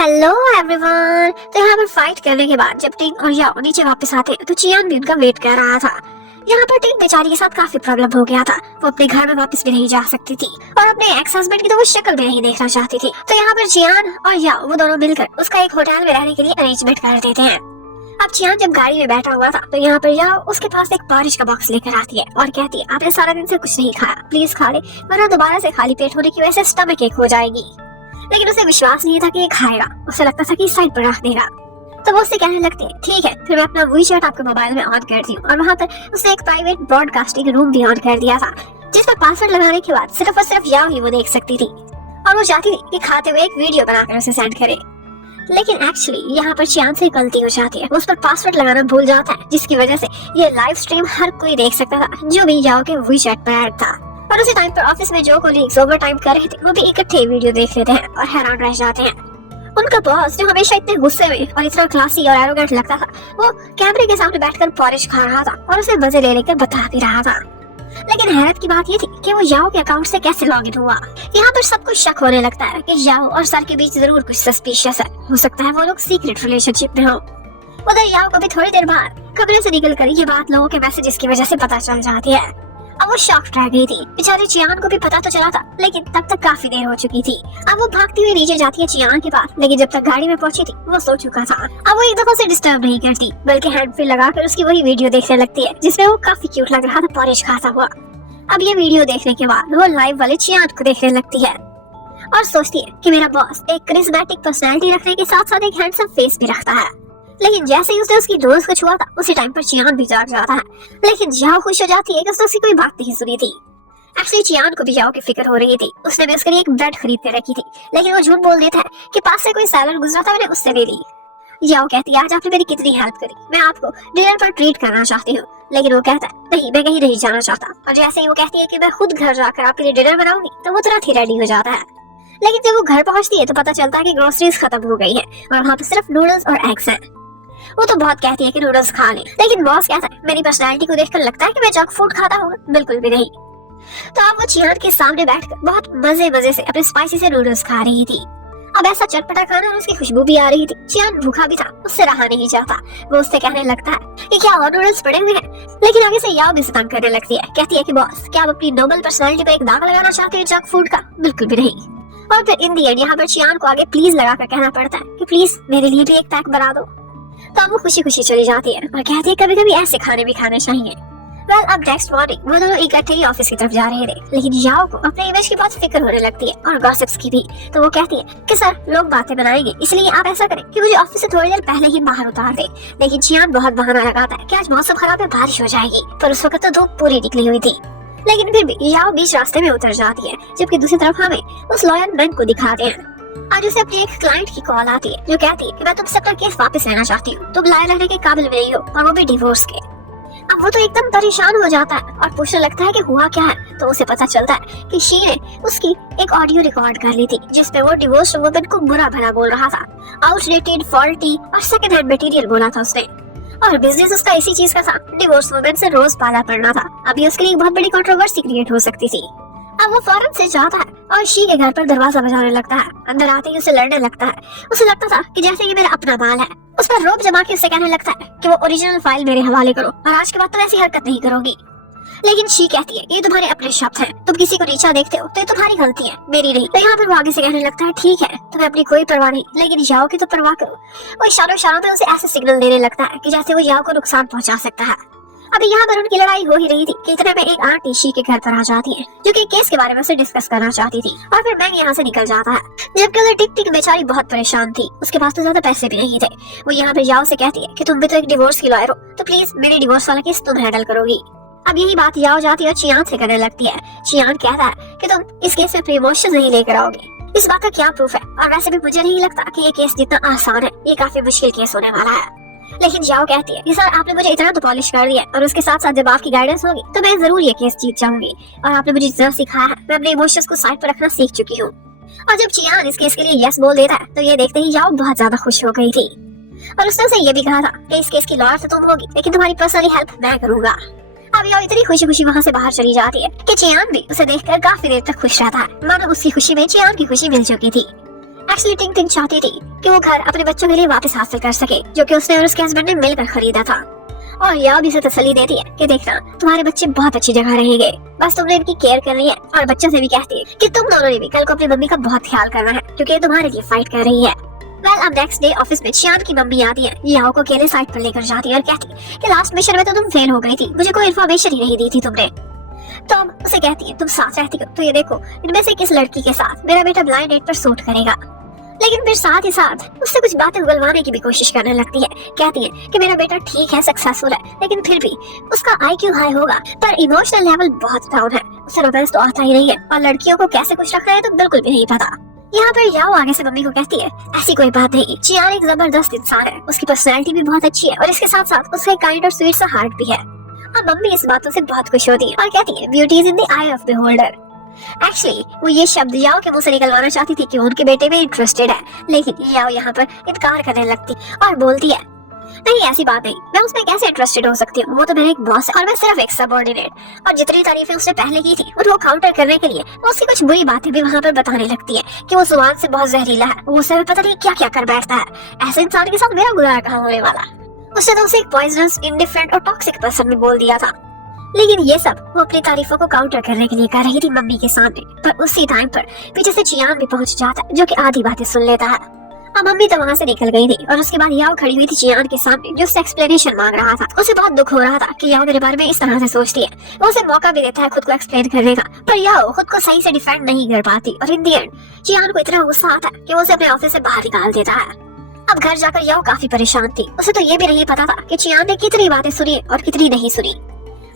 Hello everyone. तो यहाँ पर फाइट करने के बाद जब टिंग और याओ नीचे वापस आते तो चियान भी उनका वेट कर रहा था। यहाँ पर टिंग बेचारी के साथ काफी प्रॉब्लम हो गया था। वो अपने घर में वापस भी नहीं जा सकती थी और अपने एक्स हस्बैंड की तो वो शक्ल भी नहीं देखना चाहती थी। तो यहाँ पर चियान और याओ वो दोनों मिलकर उसका एक होटल में रहने के लिए अरेंजमेंट कर देते हैं। अब चियान जब गाड़ी में बैठा हुआ था तो यहाँ पर याओ उसके पास एक बारिश का बॉक्स लेकर आती है और कहती है आपने सारा दिन से कुछ नहीं खाया, प्लीज खा ले, वरना दोबारा से खाली पेट होने की वजह से स्टमक एक हो जाएगी। लेकिन उसे विश्वास नहीं था कि ये खाएगा। उसे लगता था कि साइड पर रख देगा। तो वो उससे कहने लगते हैं ठीक है, फिर मैं अपना WeChat आपके मोबाइल में ऑन करती हूँ। और वहाँ पर उसने एक प्राइवेट ब्रॉडकास्टिंग रूम भी ऑन कर दिया था जिस पर पासवर्ड लगाने के बाद सिर्फ और सिर्फ याओ ही वो देख सकती थी और वो चाहती थी कि खाते हुए एक वीडियो बनाकर उसे सेंड करे। लेकिन एक्चुअली यहाँ पर चियान से गलती हो जाती है। वो उस पर पासवर्ड लगाना भूल जाता है जिसकी वजह से ये लाइव स्ट्रीम हर कोई देख सकता था जो भी याओ के WeChat पर ऐड था। और उसी टाइम पर ऑफिस में जो कोलीग्स ओवर टाइम कर रहे थे वो भी इकट्ठे वीडियो देख लेते हैं और हैरान रह जाते हैं। उनका बॉस जो हमेशा इतने गुस्से में और इतना क्लासी और एरोगेंट लगता था वो कैमरे के सामने बैठकर पॉरिश खा रहा था और उसे मजे ले लेकर बता भी रहा था। लेकिन हैरत की बात ये थी कि वो याओ के अकाउंट से कैसे लॉगिन हुआ। यहाँ पर सबको शक होने लगता है कि याओ और सर के बीच जरूर कुछ सस्पिशियस है। हो सकता है वो लोग सीक्रेट रिलेशनशिप में हो। उधर याओ को भी थोड़ी देर बाद कमरे से निकल कर ये बात लोगों के मैसेजेस की वजह से पता चल जाती है। अब वो शॉक्ड रह गई थी। बेचारी चियान को भी पता तो चला था लेकिन तब तक काफी देर हो चुकी थी। अब वो भागती हुई नीचे जाती है चियान के पास, लेकिन जब तक गाड़ी में पहुंची थी वो सो चुका था। अब वो एक दफा से डिस्टर्ब नहीं करती बल्कि हैंड फ्री लगाकर उसकी वही वीडियो देखने लगती है जिसमें वो काफी क्यूट लग रहा था पॉलिश खाता हुआ। अब ये वीडियो देखने के बाद वो लाइव वाले चियान को देखने लगती है और सोचती है कि मेरा बॉस एक करिस्मेटिक पर्सनैलिटी रखने के साथ साथ एक हैंडसम फेस भी रखता है। लेकिन जैसे ही उसने उसकी दोस्त को छुआ था उसी टाइम पर चियान भी जाग जाता है। लेकिन याओ खुश हो जाती है कि उसने उसकी कोई बात नहीं सुनी थी। एक्चुअली चियान को भी याओ की फिक्र हो रही थी। उसने भी उसके लिए एक ब्रेड खरीद कर रखी थी लेकिन वो झूठ बोल देता है कि पास से कोई सैलड गुजरा था, मैंने उससे ले ली। याओ कहती है आज आपने मेरी कितनी हेल्प करी, मैं आपको डिनर पर ट्रीट करना चाहती हूँ। लेकिन वो कहता है नहीं, मैं कहीं नहीं जाना चाहता। और जैसे ही वो कहती है कि मैं खुद घर जाकर आपके लिए डिनर बनाऊंगी तो वो तुरंत ही रेडी हो जाता है। लेकिन जब वो घर पहुंचती है तो पता चलता है कि ग्रोसरीज खत्म हो गई है और वहाँ पे सिर्फ नूडल्स और एग्स हैं। वो तो बहुत कहती है कि नूडल्स खा ले, लेकिन बॉस कहता है मेरी पर्सनैलिटी को देखकर लगता है कि मैं जंक फूड खाता हूँ। बिल्कुल भी नहीं। तो अब वो चियान के सामने बैठकर बहुत मजे से अपने स्पाइसी से नूडल्स खा रही थी। अब ऐसा चटपटा खाना और उसकी खुशबू भी आ रही थी। चियान भूखा भी था, उससे रहा नहीं जाता। वो उससे कहने लगता है कि क्या और नूडल्स पड़े हुए हैं। लेकिन आगे से याओ भी तंग करने लगती है। कहती है कि बॉस क्या आप अपनी नोबल पर्सनैलिटी पे एक दाग लगाना चाहते हैं जंक फूड का? बिल्कुल भी नहीं। और फिर इन दी एंड यहाँ पर चियान को आगे प्लीज लगाकर कहना पड़ता है कि प्लीज मेरे लिए भी एक पैक बना दो। तो अब वो खुशी खुशी चली जाती है और कहती है कभी कभी ऐसे खाने भी खाने चाहिए। वेल अब नेक्स्ट मॉर्निंग वो दोनों इकट्ठे ही ऑफिस की तरफ जा रहे थे। लेकिन याओ को अपने इमेज की बहुत फिक्र होने लगती है और गॉसिप्स की भी। तो वो कहती है कि सर लोग बातें बनाएंगे, इसलिए आप ऐसा करें कि मुझे ऑफिस से थोड़ी देर पहले ही बाहर उतार दे। लेकिन चियान बहुत बहाना लगाता है कि आज मौसम खराब है, बारिश हो जाएगी। पर उस वक्त तो धूप पूरी निकली हुई थी। लेकिन फिर भी याओ बीच रास्ते में उतर जाती है। जबकि दूसरी तरफ हमें उस लॉयर मैन को दिखाते हैं। आज उसे अपनी एक क्लाइंट की कॉल आती है जो कहती है कि मैं तुमसे अपना केस वापस लेना चाहती हूँ, तुम लायर रहने के काबिल भी नहीं हो और वो भी डिवोर्स के। अब वो तो एकदम परेशान हो जाता है और पूछने लगता है कि हुआ क्या है। तो उसे पता चलता है कि शी ने उसकी एक ऑडियो रिकॉर्ड कर ली थी जिसपे वो डिवोर्स वुमन को बुरा भला बोल रहा था। आउटडेटेड, फॉल्टी और सेकंड हैंड मटेरियल बोला था उसने। और बिजनेस उसका इसी चीज का था, डिवोर्स वुमन से रोज पाला पड़ना था। अभी उसके लिए एक बहुत बड़ी कंट्रोवर्सी क्रिएट हो सकती थी। अब वो फौरन से जाता है और शी के घर पर दरवाजा बजाने लगता है। अंदर आते ही उसे लड़ने लगता है। उसे लगता था कि जैसे ये मेरा अपना माल है। उस पर रोब जमा के उसे कहने लगता है कि वो ओरिजिनल फाइल मेरे हवाले करो और आज के बाद तुम ऐसी हरकत नहीं करोगी। लेकिन शी कहती है ये तुम्हारे अपने शब्द हैं, तुम किसी को नीचा देखते हो तो ये तुम्हारी गलती है, मेरी नहीं। तो यहाँ पर वो आगे से कहने लगता है ठीक है तुम्हें अपनी कोई परवाह नहीं, लेकिन याओ की तो परवाह करो। वो इशारों पे उसे ऐसे सिग्नल देने लगता है कि जैसे वो याओ को नुकसान पहुंचा सकता है। अभी यहाँ पर उनकी लड़ाई हो ही रही थी कि इतने में एक आंटी शी के घर पर आ जाती है जो कि केस के बारे में उसे डिस्कस करना चाहती थी। और फिर मैंग यहाँ से निकल जाता है। जबकि उधर टिक टिक बेचारी बहुत परेशान थी, उसके पास तो ज्यादा पैसे भी नहीं थे। वो यहाँ पर याओ से कहती है कि तुम भी तो एक डिवोर्स की लॉयर हो, तो प्लीज मेरी डिवोर्स वाला केस तुम हैंडल करोगी। अब यही बात याओ जाती है और चियान से करने लगती है। चियान कहता है कि तुम इस केस में प्रीमोशन नहीं लेकर आओगे, इस बात का क्या प्रूफ है? और वैसे भी मुझे नहीं लगता कि ये केस जितना आसान है, ये काफी मुश्किल केस होने वाला है। लेकिन याओ कहती है कि सर आपने मुझे इतना तो पॉलिश कर दिया और उसके साथ साथ जब आपकी गाइडेंस होगी तो मैं जरूर ये केस जीत जाऊंगी। और आपने मुझे जितना सिखाया है मैं अपने इमोशंस को साइड पर रखना सीख चुकी हूँ। और जब चियान इस केस के लिए यस बोल देता है तो ये देखते ही याओ बहुत ज्यादा खुश हो गई थी। और उसने उसे ये भी कहा था कि इस केस की लॉयर तो तुम होगी लेकिन तुम्हारी पर्सनली हेल्प मैं करूंगा। अब याओ इतनी खुशी खुशी वहाँ से बाहर चली जाती है कि चियान भी उसे देखकर काफी देर तक खुश रहता है, मानो उसकी खुशी में चियान की खुशी मिल चुकी थी। एक्चुअली टिंग टिंग चाहती थी कि वो घर अपने बच्चों के लिए वापस हासिल कर सके, जो कि उसने और उसके हस्बैंड ने मिलकर खरीदा था। और याओ भी उसे तसल्ली देती है कि देखना तुम्हारे बच्चे बहुत अच्छी जगह रहेंगे, बस तुमने इनकी केयर करनी है। और बच्चों से भी कहती है कि तुम दोनों ने भी कल को अपनी मम्मी का बहुत ख्याल करना है, क्योंकि ये तुम्हारे लिए फाइट कर रही है। अब नेक्स्ट डे ऑफिस में चियान की मम्मी आती है, याओ को अकेले साइड पर लेकर जाती है और कहती है कि लास्ट मिशन में तो तुम फेल हो गई थी, मुझे कोई इन्फॉर्मेशन ही नहीं दी थी तुमने। तो अब उसे कहती है तुम साथ रहती हो तो ये देखो इनमें से किस लड़की के साथ मेरा बेटा ब्लाइंड डेट पर सूट करेगा। लेकिन फिर साथ ही साथ उससे कुछ बातें उगलवाने की भी कोशिश करने लगती है। कहती है कि मेरा बेटा ठीक है, सक्सेसफुल है, लेकिन फिर भी उसका IQ हाई होगा पर इमोशनल लेवल बहुत डाउन है, उसे रोमांस तो आता ही नहीं है और लड़कियों को कैसे कुछ रखना है तो बिल्कुल भी नहीं पता। यहाँ पर याओ आगे से मम्मी को कहती है ऐसी कोई बात नहीं, चियान एक जबरदस्त इंसान है, उसकी पर्सनैलिटी भी बहुत अच्छी है और इसके साथ साथ उसका काइंड और स्वीट सा हार्ट भी है। अब मम्मी इस बातों से बहुत खुश होती है और कहती है beauty is in the I of the beholder. Actually वो ये शब्द याओ के मुंह से निकलवाना चाहती थी कि वो उनके बेटे में इंटरेस्टेड है, लेकिन याओ यहाँ पर इनकार करने लगती और बोलती है नहीं ऐसी बात नहीं, मैं उसमें कैसे इंटरेस्टेड हो सकती हूँ, वो तो मेरा एक बॉस है और मैं सिर्फ एक सबऑर्डिनेट। और जितनी तारीफें उसने पहले की थी उनको काउंटर करने के लिए वो उसकी कुछ बुरी बातें भी वहाँ पर बताने लगती है कि वो जुबान से बहुत जहरीला है, वो उसे पता नहीं क्या क्या कर बैठता है, ऐसे इंसान के साथ मेरा गुजारा कहाँ होने वाला। उसने तो उसे एक पॉइजनस, इंडिफरेंट और टॉक्सिक पर्सन भी बोल दिया था। लेकिन ये सब वो अपनी तारीफों को काउंटर करने के लिए कर रही थी मम्मी के सामने, पर उसी टाइम पर पीछे से चियान भी पहुंच जाता है जो कि आधी बातें सुन लेता है। अब मम्मी तो वहाँ से निकल गई थी और उसके बाद याओ खड़ी हुई थी चियान के सामने जो उससे एक्सप्लेनेशन मांग रहा था। उसे बहुत दुख हो रहा था कि याओ मेरे बारे में इस तरह से सोचती है। वो उसे मौका भी देता है खुद को एक्सप्लेन करने का, पर याओ खुद को सही से डिफेंड नहीं कर पाती और इन दी एंड चियान को इतना गुस्सा आता है कि वो उसे अपने ऑफिस से बाहर निकाल देता है। अब घर जाकर याओ काफी परेशान थी, उसे तो ये भी नहीं पता था कि चियान ने कितनी बातें सुनी और कितनी नहीं सुनी।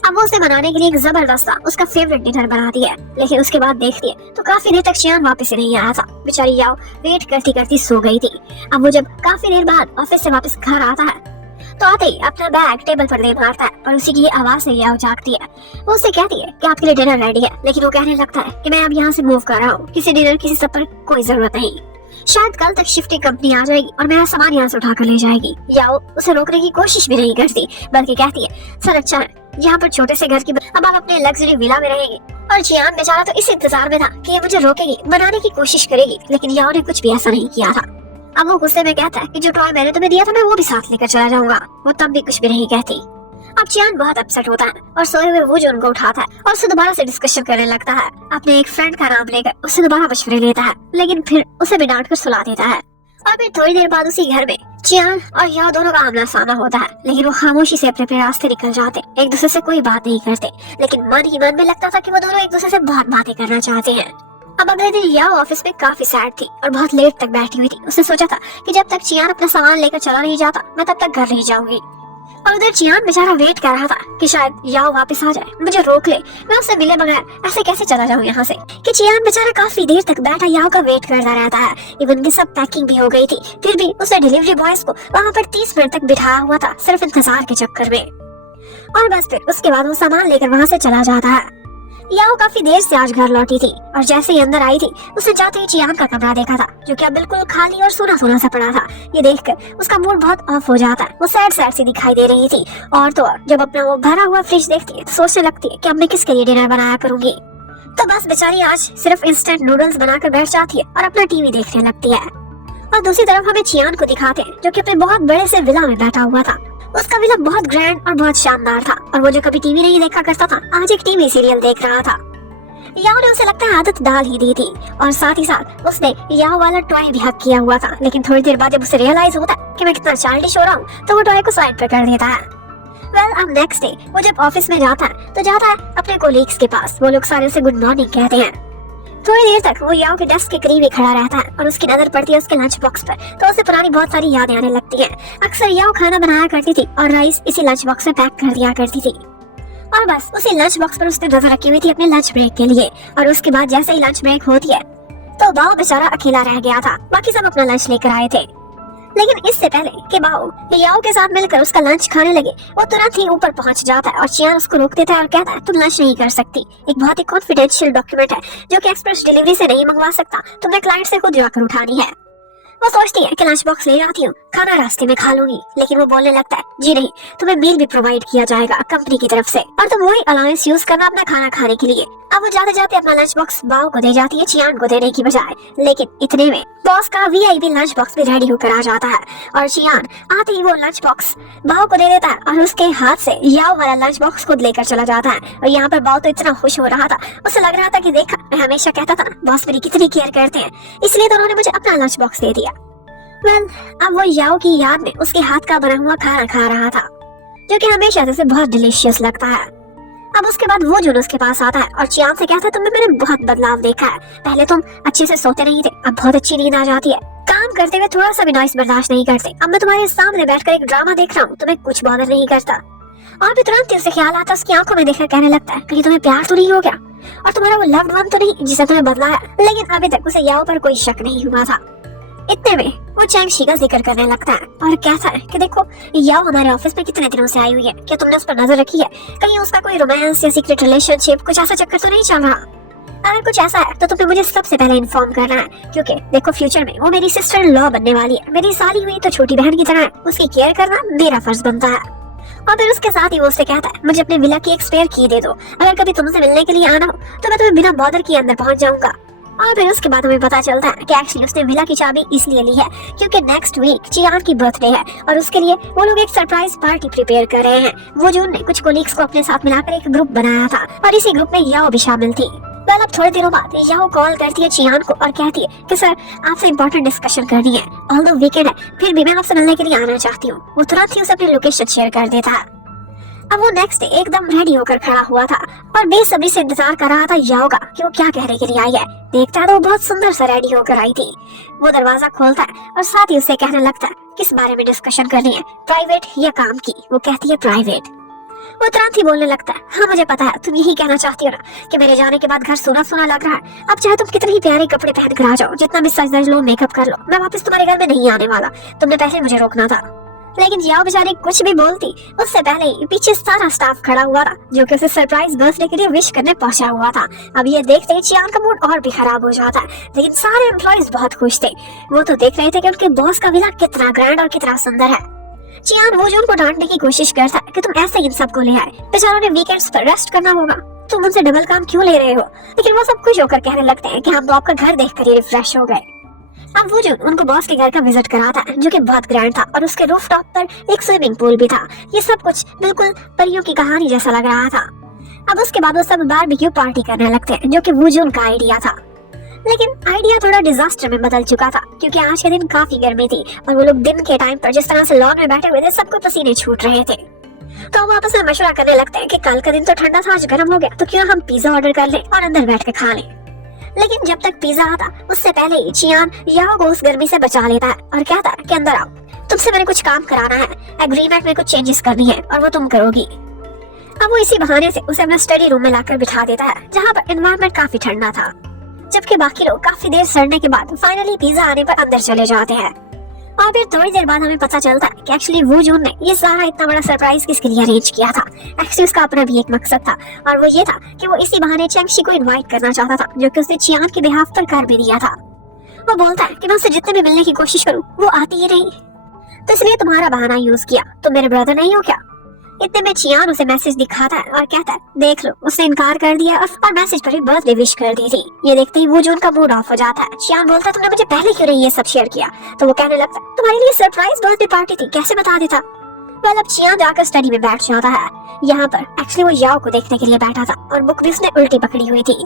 अब वो उसे मनाने के लिए एक जबरदस्त उसका फेवरेट डिनर बनाती है, लेकिन उसके बाद देखती है तो काफी देर तक चियान वापस ही नहीं आया था। बेचारी याओ वेट करती करती सो गई थी। अब वो जब काफी देर बाद ऑफिस से वापस घर आता है तो आते ही अपना बैग टेबल पर दे मारता है और उसी की आवाज से याओ जागती है। वो उससे कहती है कि आपके लिए डिनर रेडी है, लेकिन वो कहने लगता है कि मैं अब यहाँ से मूव कर रहा हूँ, किसी डिनर किसी सब पर कोई जरूरत नहीं, शायद कल तक शिफ्टिंग कंपनी आ जाएगी और मेरा सामान यहाँ से उठा कर ले जाएगी। याओ उसे रोकने की कोशिश भी नहीं करती, बल्कि कहती है सर अच्छा है, यहाँ पर छोटे से घर की अब आप अपने लग्जरी विला में रहेंगे। और चियान बेचारा तो इस इंतजार में था कि ये मुझे रोकेगी, मनाने की कोशिश करेगी, लेकिन याओ ने कुछ भी ऐसा नहीं किया था। अब वो गुस्से में कहता है कि जो टॉय मैंने तुम्हें दिया था मैं वो भी साथ लेकर चला जाऊंगा। वो तब भी कुछ भी नहीं कहती। अब चियान बहुत अपसेट होता है और सोए हुए वो जो उनको उठाता है और उससे दोबारा से डिस्कशन करने लगता है। अपने एक फ्रेंड का नाम लेकर उससे दोबारा मशवरे लेता है, लेकिन फिर उसे भी डांट कर सुला देता है। और फिर थोड़ी देर बाद उसी घर में चियान और याओ दोनों का आमना सामना होता है, लेकिन वो खामोशी से अपने रास्ते निकल जाते, एक दूसरे से कोई बात नहीं करते, लेकिन मन ही मन में लगता था कि वो दोनों एक दूसरे से बहुत बातें करना चाहते हैं। अब अगले दिन याओ ऑफिस में काफी सैड थी और बहुत लेट तक बैठी हुई थी। उसने सोचा था कि जब तक चियान अपना सामान लेकर चला नहीं जाता मैं तब तक घर नहीं जाऊंगी। और उधर चियान बेचारा वेट कर रहा था कि शायद याओ वापस आ जाए, मुझे रोक ले, मैं उससे मिले बगैर ऐसे कैसे चला जाऊं यहाँ से। कि चियान बेचारा काफी देर तक बैठा याओ का वेट करता रहता है। इवन की सब पैकिंग भी हो गई थी, फिर भी उसने डिलीवरी बॉयज को वहाँ पर 30 मिनट तक बिठाया हुआ था सिर्फ इंतजार के चक्कर में। और बस फिर उसके बाद वो सामान लेकर वहाँ से चला जाता है। याओ काफी देर से आज घर लौटी थी और जैसे ही अंदर आई थी उसने जाते ही चियान का कमरा देखा था जो कि अब बिल्कुल खाली और सूना सूना सा पड़ा था। ये देखकर उसका मूड बहुत ऑफ हो जाता है, वो सैड सैड सी दिखाई दे रही थी। और तो और जब अपना वो भरा हुआ फ्रिज देखती है तो सोचने लगती है कि अब मैं किसके लिए डिनर बनाया करूंगी। तो बस बेचारी आज सिर्फ इंस्टेंट नूडल्स बनाकर बैठ जाती है और अपना टीवी देखने लगती है। और दूसरी तरफ हमें चियान को दिखाते हैं जो कि अपने बहुत बड़े से विला में बैठा हुआ था। उसका विला बहुत ग्रैंड और बहुत शानदार था और वो जो कभी टीवी नहीं देखा करता था आज एक टीवी सीरियल देख रहा था। याओ ने उसे लगता है आदत डाल ही दी थी और साथ ही साथ उसने याओ वाला टॉय भी हक किया हुआ था, लेकिन थोड़ी देर बाद जब उसे रियलाइज होता है कि मैं कितना चाइल्डिश हो रहा हूँ तो वो टॉय को साइड पर कर देता है। अब नेक्स्ट डे वो जब ऑफिस में जाता है तो जाता है अपने कोलीग्स के पास। वो लोग सारे उसे गुड मॉर्निंग कहते हैं। थोड़ी देर तक वो याओ के डेस्क के करीब ही खड़ा रहता है और उसकी नजर पड़ती है उसके लंच बॉक्स पर, तो उसे पुरानी बहुत सारी यादें आने लगती हैं। अक्सर याओ खाना बनाया करती थी और राइस इसी लंच बॉक्स में पैक कर दिया करती थी। और बस उसी लंच बॉक्स पर उसने नजर रखी हुई थी अपने लंच ब्रेक के लिए। और उसके बाद जैसे ही लंच ब्रेक होती है तो बाओ बेचारा अकेला रह गया था, बाकी सब अपना लंच लेकर आए थे। लेकिन इससे पहले कि बाओ याओ के साथ मिलकर उसका लंच खाने लगे वो तुरंत ही ऊपर पहुंच जाता है और चियान उसको रोक देता है और कहता है तुम लंच नहीं कर सकती, एक बहुत ही कॉन्फिडेंशियल डॉक्यूमेंट है जो कि एक्सप्रेस डिलीवरी से नहीं मंगवा सकता, तुमने क्लाइंट से खुद जाकर उठानी है। वो सोचती है कि लंच बॉक्स ले आती हूँ, खाना रास्ते में खा लूंगी। लेकिन वो बोलने लगता है जी नहीं, तुम्हें मील भी प्रोवाइड किया जाएगा कंपनी की तरफ से और तुम वही अलाउंस यूज करना अपना खाना खाने के लिए। अब वो जाते जाते अपना लंच बॉक्स बाओ को दे जाती है चियान को देने की बजाय। लेकिन इतने में बॉस का वीआईपी लंच बॉक्स भी रेडी होकर आ जाता है और चियान आते ही वो लंच बॉक्स बाओ को दे देता है और उसके हाथ से याओ वाला लंच बॉक्स खुद लेकर चला जाता है। और यहाँ पर बाओ तो इतना खुश हो रहा था, उसे लग रहा था कि देखा, मैं हमेशा कहता था ना बॉस मेरी कितनी केयर करते हैं, इसलिए तो उन्होंने मुझे अपना लंच बॉक्स दे दिया। वेल, अब वो याओ की याद में उसके हाथ का बना हुआ खाना खा रहा था जो कि हमेशा से बहुत डिलीशियस लगता है। अब उसके बाद वो जुन उसके पास आता है और चियान से कहता है तुम्हें मैंने बहुत बदलाव देखा है, पहले तुम अच्छे से सोते नहीं थे, अब बहुत अच्छी नींद आ जाती है, काम करते हुए थोड़ा सा भी नॉइस बर्दाश्त नहीं करते, अब मैं तुम्हारे सामने बैठकर एक ड्रामा देख रहा हूँ, तुम्हें कुछ बॉदर नहीं करता। और भी तुरंत ही उसे ख्याल आता है, उसकी आंखों में देखकर कहने लगता है कहीं तुम्हें प्यार तो नहीं हो गया और तुम्हारा वो लव्ड वन तो नहीं जिसे तुम्हें बदलाया। लेकिन अभी तक उसे याओ पर कोई शक नहीं हुआ था। इतने में वो चैंग-शी का जिक्र करने लगता है और कहता है कि देखो याओ हमारे ऑफिस में कितने दिनों से आई हुई है, क्या तुमने उस पर नजर रखी है, कहीं उसका कोई रोमांस या सीक्रेट रिलेशनशिप कुछ ऐसा चक्कर तो नहीं चल रहा? अगर कुछ ऐसा है तो तुम्हें मुझे सबसे पहले इन्फॉर्म करना है, क्योंकि देखो फ्यूचर में वो मेरी सिस्टर इन लॉ बनने वाली है, मेरी साली हुई तो छोटी बहन की तरह है, उसकी केयर करना मेरा फर्ज बनता है। और फिर उसके साथ ही वो उससे कहता है मुझे अपने विला की एक स्पेयर की दे दो, अगर कभी तुमसे मिलने के लिए आना हो तो मैं तुम्हें बिना बॉदर किए अंदर पहुंच जाऊंगा। और फिर उसके बाद हमें पता चलता है कि एक्चुअली उसने विला की चाबी इसलिए ली है क्योंकि नेक्स्ट वीक चियान की बर्थडे है और उसके लिए वो लोग एक सरप्राइज पार्टी प्रिपेयर कर रहे हैं। वो जून ने कुछ कोलीग्स को अपने साथ मिलाकर एक ग्रुप बनाया था और इसी ग्रुप में याओ भी शामिल थी। वेल, अब थोड़े दिनों बाद याओ कॉल करती है चियान को और कहती है कि सर आपसे इंपॉर्टेंट डिस्कशन करनी है, ऑल्दो वीकेंड है फिर भी मैं आपसे मिलने के लिए आना चाहती हूँ। वो तुरंत ही उसे अपनी लोकेशन शेयर कर देता है। अब वो नेक्स्ट डे एकदम रेडी होकर खड़ा हुआ था और बेसब्री से इंतजार कर रहा था याओ का कि वो क्या कहने के लिए आई है। देखता है तो वो बहुत सुंदर सा रेडी होकर आई थी। वो दरवाजा खोलता है और साथ ही उससे कहने लगता है किस बारे में डिस्कशन करनी है, प्राइवेट या काम की? वो कहती है प्राइवेट। वो तुरंत ही बोलने लगता है हाँ मुझे पता है तुम यही कहना चाहती हो ना कि मेरे जाने के बाद घर सुना सुना लग रहा है, अब चाहे तुम कितने ही प्यारे कपड़े पहन कर आ जाओ, जितना भी सज धज लो, मेकअप कर लो, मैं वापस तुम्हारे घर में नहीं आने वाला, तुमने पहले मुझे रोकना था। लेकिन याओ बेचारी कुछ भी बोलती उससे पहले ही पीछे सारा स्टाफ खड़ा हुआ था जो कि उसे सरप्राइज बर्थडे के लिए विश करने पहुंचा हुआ था। अब ये देखते ही चियान का मूड और भी खराब हो जाता है, लेकिन सारे एम्प्लॉइज बहुत खुश थे। वो तो देख रहे थे कि उनके बॉस का विला कितना ग्रैंड और कितना सुंदर है। चियान वो जो उनको डांटने की कोशिश करता है कि तुम ऐसे इन सबको ले आए, बेचारों ने वीकेंड्स पर रेस्ट करना होगा, तुम उनसे डबल काम क्यों ले रहे हो? लेकिन वो सब खुश होकर कहने लगते हैं कि हम तो आपका घर देखकर ही रिफ्रेश हो गए। अब वो जो उनको बॉस के घर का विजिट कराता है जो कि बहुत ग्रैंड था और उसके रूफटॉप पर एक स्विमिंग पूल भी था। ये सब कुछ बिल्कुल परियों की कहानी जैसा लग रहा था। अब उसके बाद वो सब बारबेक्यू पार्टी करने लगते हैं जो कि वूजून का आइडिया था। लेकिन आइडिया थोड़ा डिजास्टर में बदल चुका था क्योंकि आज के दिन काफी गर्मी थी और वो लोग दिन के टाइम पर जिस तरह से लॉन में बैठे हुए थे सबको पसीने छूट रहे थे। तो वो आपस में मशवरा करने लगते हैं कि कल का दिन तो ठंडा था, आज गर्म हो गया, तो क्यों हम पिज्जा ऑर्डर कर लें और अंदर बैठ के खा लें। लेकिन जब तक पिज्जा आता उससे पहले ही चियान याओ को उस गर्मी से बचा लेता है और कहता है कि अंदर आओ, तुमसे मैंने कुछ काम कराना है, एग्रीमेंट में कुछ चेंजेस करनी है और वो तुम करोगी। अब वो इसी बहाने से उसे अपना स्टडी रूम में लाकर बिठा देता है जहाँ पर एनवायरनमेंट काफी ठंडा था, जबकि बाकी लोग काफी देर सड़ने के बाद फाइनली पिज्जा आने पर अंदर चले जाते हैं। और फिर थोड़ी देर बाद हमें पता चलता है कि एक्चुअली वो जून ने ये सारा इतना बड़ा सरप्राइज किसके लिए अरेंज किया था। एक्चुअली उसका अपना भी एक मकसद था और वो ये था कि वो इसी बहाने चैंग-शी को इनवाइट करना चाहता था जो कि उसने चियान के बिहाफ पर कर भी दिया था। वो बोलता है कि मैं उससे जितने भी मिलने की कोशिश करूं वो आती ही नहीं, तो इसलिए तुम्हारा बहाना यूज किया, तुम मेरे ब्रदर नहीं हो क्या? इतने में चियान उसे मैसेज दिखाता है और कहता है देख लो उसने इनकार कर दिया और मैसेज पर भी बर्थडे विश कर दी थी। ये देखते ही वो जो उनका मूड ऑफ हो जाता है। चियान बोलता है तुमने मुझे पहले क्यों नहीं ये सब शेयर किया? तो वो कहने लगता है तुम्हारे लिए सरप्राइज बर्थडे पार्टी थी, कैसे बता देता? वेल, अब चियान जाकर स्टडी में बैठ जाता है। यहाँ पर एक्चुअली वो याओ को देखने के लिए बैठा था और बुक भी उसने उल्टी पकड़ी हुई थी।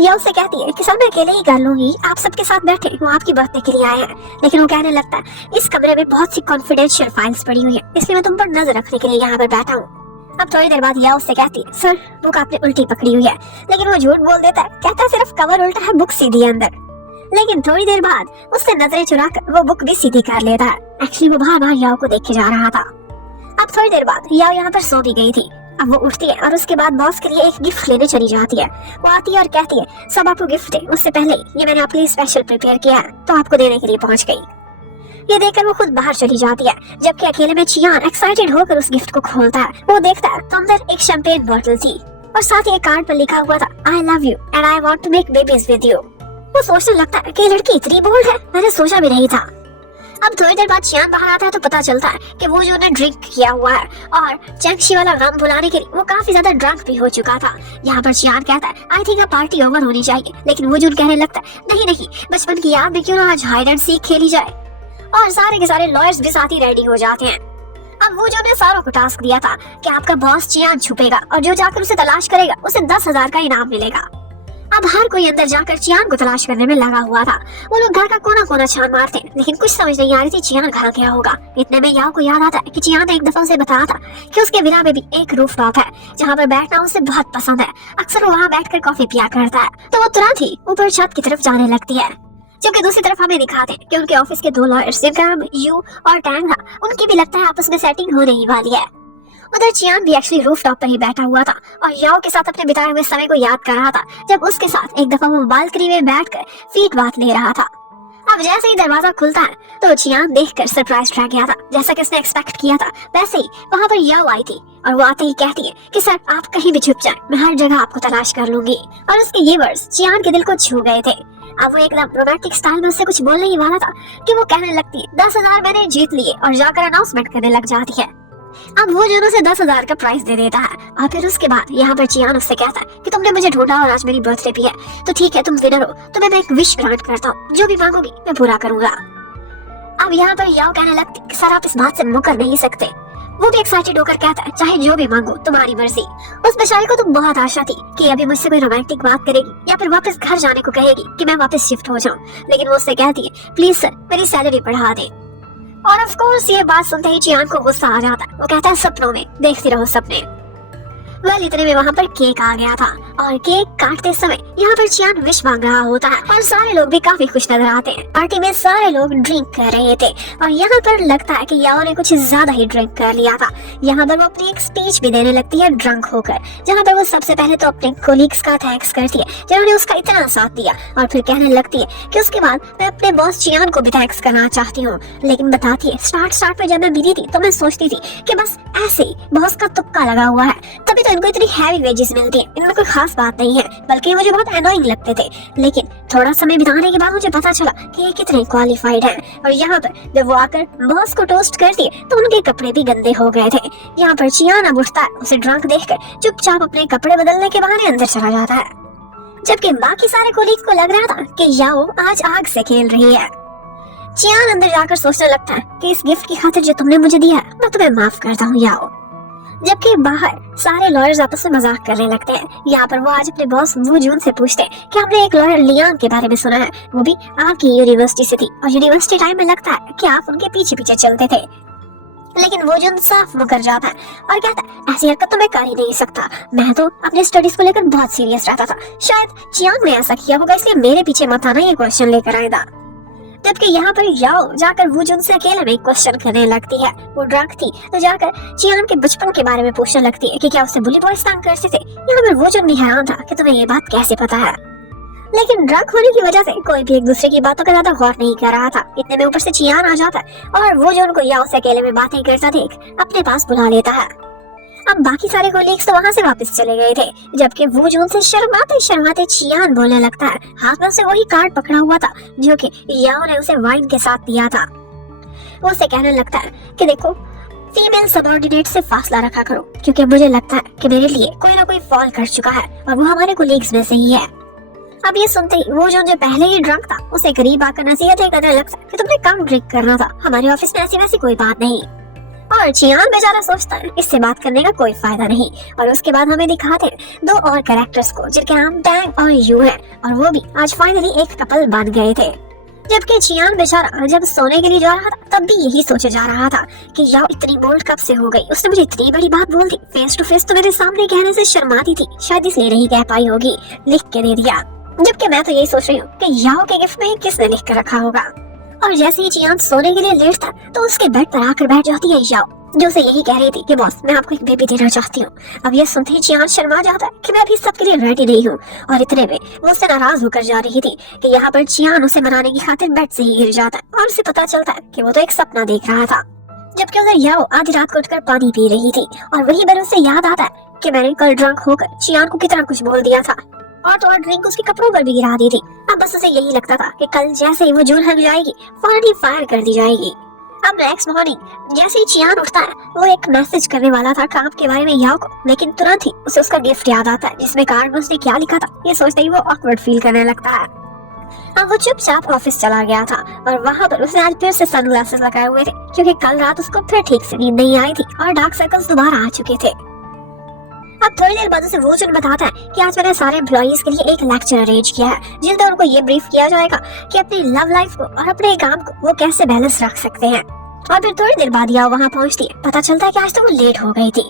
याओ से कहती है कि सब मैं अकेले ही कर लूंगी, आप सबके साथ बैठे, वो आपकी बर्थडे के लिए आए हैं। लेकिन वो कहने लगता है इस कमरे में बहुत सी कॉन्फिडेंशियल फाइल्स पड़ी हुई है, इसलिए मैं तुम पर नजर रखने के लिए यहाँ पर बैठा हूँ। अब थोड़ी देर बाद याओ से कहती है सर बुक आपने उल्टी पकड़ी हुई है, लेकिन वो झूठ बोल देता है, कहता है सिर्फ कवर उल्टा है, बुक सीधी है अंदर। लेकिन थोड़ी देर बाद उससे नजरें चुराकर वो बुक भी सीधी कर लेता है। एक्चुअली वो बार बार याओ को देख के जा रहा था। अब थोड़ी देर बाद याओ यहाँ पर सो भी गई थी। अब वो उठती है और उसके बाद बॉस के लिए एक गिफ्ट लेने चली जाती है। वो आती है और कहती है सब आपको गिफ्ट है, उससे पहले ये मैंने आपके लिए स्पेशल प्रिपेयर किया है, तो आपको देने के लिए पहुंच गई। ये देखकर वो खुद बाहर चली जाती है, जबकि अकेले में चियान एक्साइटेड होकर उस गिफ्ट को खोलता है। वो देखता है तो अंदर एक शैंपेन बोतल थी और साथ ही एक कार्ड पर लिखा हुआ था I love you and I want to make babies with you. वो सोचने लगता है कि ये लड़की इतनी बोल्ड है, मैंने सोचा भी नहीं था। अब थोड़ी देर बाद चियान बाहर आता है तो पता चलता है कि वो जो ने ड्रिंक किया हुआ है और चैंगशी वाला गम भुलाने के लिए वो काफी ज्यादा ड्रंक भी हो चुका था। यहाँ पर चियान कहता है आई थिंक अब पार्टी ओवर होनी चाहिए, लेकिन वो जो कहने लगता है नहीं नहीं, बचपन की याद में क्यों ना आज हाइड एंड सीक खेली जाए। और सारे के सारे लॉयर्स भी साथ ही रेडी हो जाते हैं। अब वो जो ने सारों को टास्क दिया था कि आपका बॉस चियान छुपेगा और जो जाकर उसे तलाश करेगा उसे 10,000 का इनाम मिलेगा। अब हर कोई अंदर जाकर चियान को तलाश करने में लगा हुआ था। वो लोग घर का कोना कोना छान मारते, लेकिन कुछ समझ नहीं आ रही थी चियान कहाँ गया होगा। इतने में याओ को याद आता है कि चियान ने एक दफा उसे बताया था कि उसके विला में भी एक रूफटॉप है जहाँ पर बैठना उसे बहुत पसंद है। अक्सर वो वहाँ बैठकर कॉफी पिया करता है। तो वो तुरंत ही ऊपर छत की तरफ जाने लगती है। जबकि दूसरी तरफ हमें दिखाते हैं कि उनके ऑफिस के 2 लॉयर्स जिनका नाम यू और टैंग था, उनकी भी लगता है आपस में सेटिंग होने ही वाली है। उधर चियान भी एक्चुअली रूफटॉप पर ही बैठा हुआ था और याओ के साथ अपने बिताए हुए समय को याद कर रहा था, जब उसके साथ एक दफा वो बालकनी में बैठकर फीट बात ले रहा था। अब जैसे ही दरवाजा खुलता है तो चियान देखकर सरप्राइज रह गया था। जैसा कि उसने एक्सपेक्ट किया था वैसे ही वहाँ पर याओ आई थी और वो आते ही कहती है कि सर आप कहीं भी छुप जाएं, मैं हर जगह आपको तलाश कर लूंगी। और उसके ये वर्ड्स चियान के दिल को छू गए थे। अब वो एकदम रोमांटिक स्टाइल में उससे कुछ बोलने ही वाला था कि वो कहने लगती है 10,000 मैंने जीत लिए और जाकर अनाउंसमेंट करने लग जाती है। अब वो जो उसे 10,000 का प्राइस दे देता है और फिर उसके बाद यहाँ पर चियान उससे कहता है कि तुमने मुझे ढूंढा और आज मेरी बर्थडे भी है, तो ठीक है तुम विनर हो, तो मैं एक विश ग्रांट करता हूँ, जो भी मांगोगी मैं पूरा करूंगा। अब यहाँ पर याओ कहने लगती कि सर आप इस बात से मुकर नहीं सकते। वो भी एक्साइटेड होकर कहता है चाहे जो भी मांगो तुम्हारी मर्जी। उस बेचारी को तो बहुत आशा थी कि अभी मुझसे कोई रोमांटिक बात करेगी या फिर वापस घर जाने को कहेगी कि मैं वापस शिफ्ट हो जाऊं, लेकिन वो उससे कहती है प्लीज सर मेरी सैलरी बढ़ा दे। और ऑफ कोर्स ये बात सुनते ही चियान को गुस्सा आ जाता है। वो कहता है सपनों में देखती रहो सपने। वेल इतने में वहाँ पर केक आ गया था और केक काटते समय यहाँ पर चियान विश मांग रहा होता है और सारे लोग भी काफी खुश नजर आते हैं। पार्टी में सारे लोग ड्रिंक कर रहे थे और यहाँ पर लगता है कि याओ ने कुछ ज्यादा ही ड्रिंक कर लिया था। यहाँ पर वो अपनी एक स्पीच भी देने लगती है ड्रंक होकर, जहाँ पर वो सबसे पहले तो अपने कोलीग्स का थैंक्स करती है जिन्होंने उसका इतना साथ दिया, और फिर कहने लगती है कि उसके बाद मैं अपने बॉस चियान को भी थैंक्स करना चाहती हूँ। लेकिन बताती है स्टार्ट में जब मैं मिली थी तो मैं सोचती थी कि बस ऐसे ही बॉस का तुक्का लगा हुआ है, तभी तो इनको इतनी हैवी वेजेस मिलती है, इनमें कोई खास बात नहीं है, बल्कि मुझे बहुत एनोइंग लगते थे। लेकिन थोड़ा समय बिताने के बाद मुझे पता चला कि ये कितने क्वालिफाइड हैं। और यहाँ पर जब वो आकर बॉस को टोस्ट करती है तो उनके कपड़े भी गंदे हो गए थे। यहाँ पर चियान अब उठता है, उसे ड्रंक देखकर चुपचाप अपने कपड़े बदलने के बहाने अंदर चला जाता है, जबकि बाकी सारे कोलीग्स को लग रहा था कि याओ आज आग से खेल रही है। चियान अंदर जाकर सोचने लगता है कि इस गिफ्ट की खातिर जो तुमने मुझे दिया मैं तुम्हें माफ करता हूँ याओ। जबकि बाहर सारे लॉयर्स आपस में मजाक करने लगते हैं। यहाँ पर वो आज अपने बॉस वू जून से पूछते हैं कि हमने एक लॉयर लियांग के बारे में सुना है, वो भी आपकी यूनिवर्सिटी से थी और यूनिवर्सिटी टाइम में लगता है कि आप उनके पीछे पीछे चलते थे। लेकिन वो जून साफ मुकर जाता है और कहता है ऐसी हरकत तो मैं कर ही नहीं सकता, मैं तो अपने स्टडीज को लेकर बहुत सीरियस रहता था, शायद चियांग ने ऐसा किया होगा इसलिए मेरे पीछे मत आना ये क्वेश्चन लेकर आएगा। जबकि यहाँ पर याओ जाकर वो जून से अकेले में क्वेश्चन करने लगती है। वो ड्रंक थी तो जाकर चियान के बचपन के बारे में पूछने लगती है कि क्या उससे बुली बॉयज तंग करते थे। यहाँ पर वो जून भी हैरान था कि तुम्हें ये बात कैसे पता है, लेकिन ड्रंक होने की वजह से कोई भी एक दूसरे की बातों का ज्यादा गौर नहीं कर रहा था। इतने में ऊपर से चियान आ जाता है और वो जून को याओ से अकेले में बातें करता देख अपने पास बुला लेता है। अब बाकी सारे कोलीग्स तो वहाँ से वापस चले गए थे, जबकि वो जून से शर्माते चियान बोलने लगता है। हाथ में उसे वही कार्ड पकड़ा हुआ था जो कि याओ ने उसे वाइन के साथ दिया था। वो उसे कहने लगता है कि देखो फीमेल सबऑर्डिनेट से फासला रखा करो, क्योंकि मुझे लगता है कि मेरे लिए कोई ना कोई फॉल कर चुका है और वो हमारे कोलीग्स में से ही है। अब ये सुनते ही वो जो पहले ही ड्रंक था उसे करीब आकर नसीहतें करने लगता है कि तुमने कम ड्रिंक करना था, हमारे ऑफिस में ऐसी वैसी कोई बात नहीं। और चियान बेचारा सोचता है इससे बात करने का कोई फायदा नहीं। और उसके बाद हमें दिखाते हैं 2 और कैरेक्टर्स को जिनके नाम टैंग और यू है, और वो भी आज फाइनली एक कपल बन गए थे। जबकि चियान बेचारा जब सोने के लिए जा रहा था तब भी यही सोचे जा रहा था कि याओ इतनी बोल्ड कब से हो गई, उसने मुझे इतनी बड़ी बात बोल दी, फेस टू फेस तो मेरे सामने कहने से शर्माती थी, शायद इसलिए नहीं कह पाई होगी, लिख के दे दिया। जबकि मैं तो यही सोच रही हूँ कि याओ के गिफ्ट में किसने लिख कर रखा होगा। और जैसे ही चियान सोने के लिए लेटता तो उसके बेड पर आकर बैठ जाती है याओ, जो उसे यही कह रही थी कि बॉस मैं आपको एक बेबी देना चाहती हूँ। अब ये सुनते ही चियान शर्मा जाता है कि मैं अभी सबके लिए रेडी नहीं हूँ, और इतने में वो उससे नाराज होकर जा रही थी कि यहाँ पर चियान उसे मनाने की खातिर बेड से ही गिर जाता है और उसे पता चलता है कि वो तो एक सपना देख रहा था। जबकि उधर याओ आधी रात को उठकर पानी पी रही थी और वही बार उसे याद आता है कि मैंने कल ड्रंक होकर चियान को कितना कुछ बोल दिया था और तो और ड्रिंक उसके कपड़ों पर भी गिरा दी थी। अब बस उसे यही लगता था कि कल जैसे ही वो जून हट जाएगी फौरन ही फायर कर दी जाएगी। अब नेक्स्ट मॉर्निंग जैसे ही चियान उठता है, वो एक मैसेज करने वाला था काम के बारे में याओ को, लेकिन तुरंत ही उसे उसका गिफ्ट याद आता है जिसमें कार्ड में उसने क्या लिखा था। ये सोचते ही वो ऑकवर्ड फील करने लगता है। अब वो चुपचाप ऑफिस चला गया था और वहाँ पर उसने आज फिर से सनग्लासेस लगाए हुए थे क्योंकि कल रात उसको फिर ठीक से नींद नहीं आई थी और डार्क सर्कल्स दोबारा आ चुके थे। अब थोड़ी देर बाद उसे वोजन बताता है कि आज मैंने सारे एम्प्लॉइज के लिए एक लेक्चर अरेंज किया है जिसमें उनको ये ब्रीफ किया जाएगा कि अपनी लव लाइफ को और अपने काम को वो कैसे बैलेंस रख सकते हैं। और फिर थोड़ी देर बाद याओ वहाँ पहुँचती है। पता चलता है कि आज तो वो लेट हो गई थी।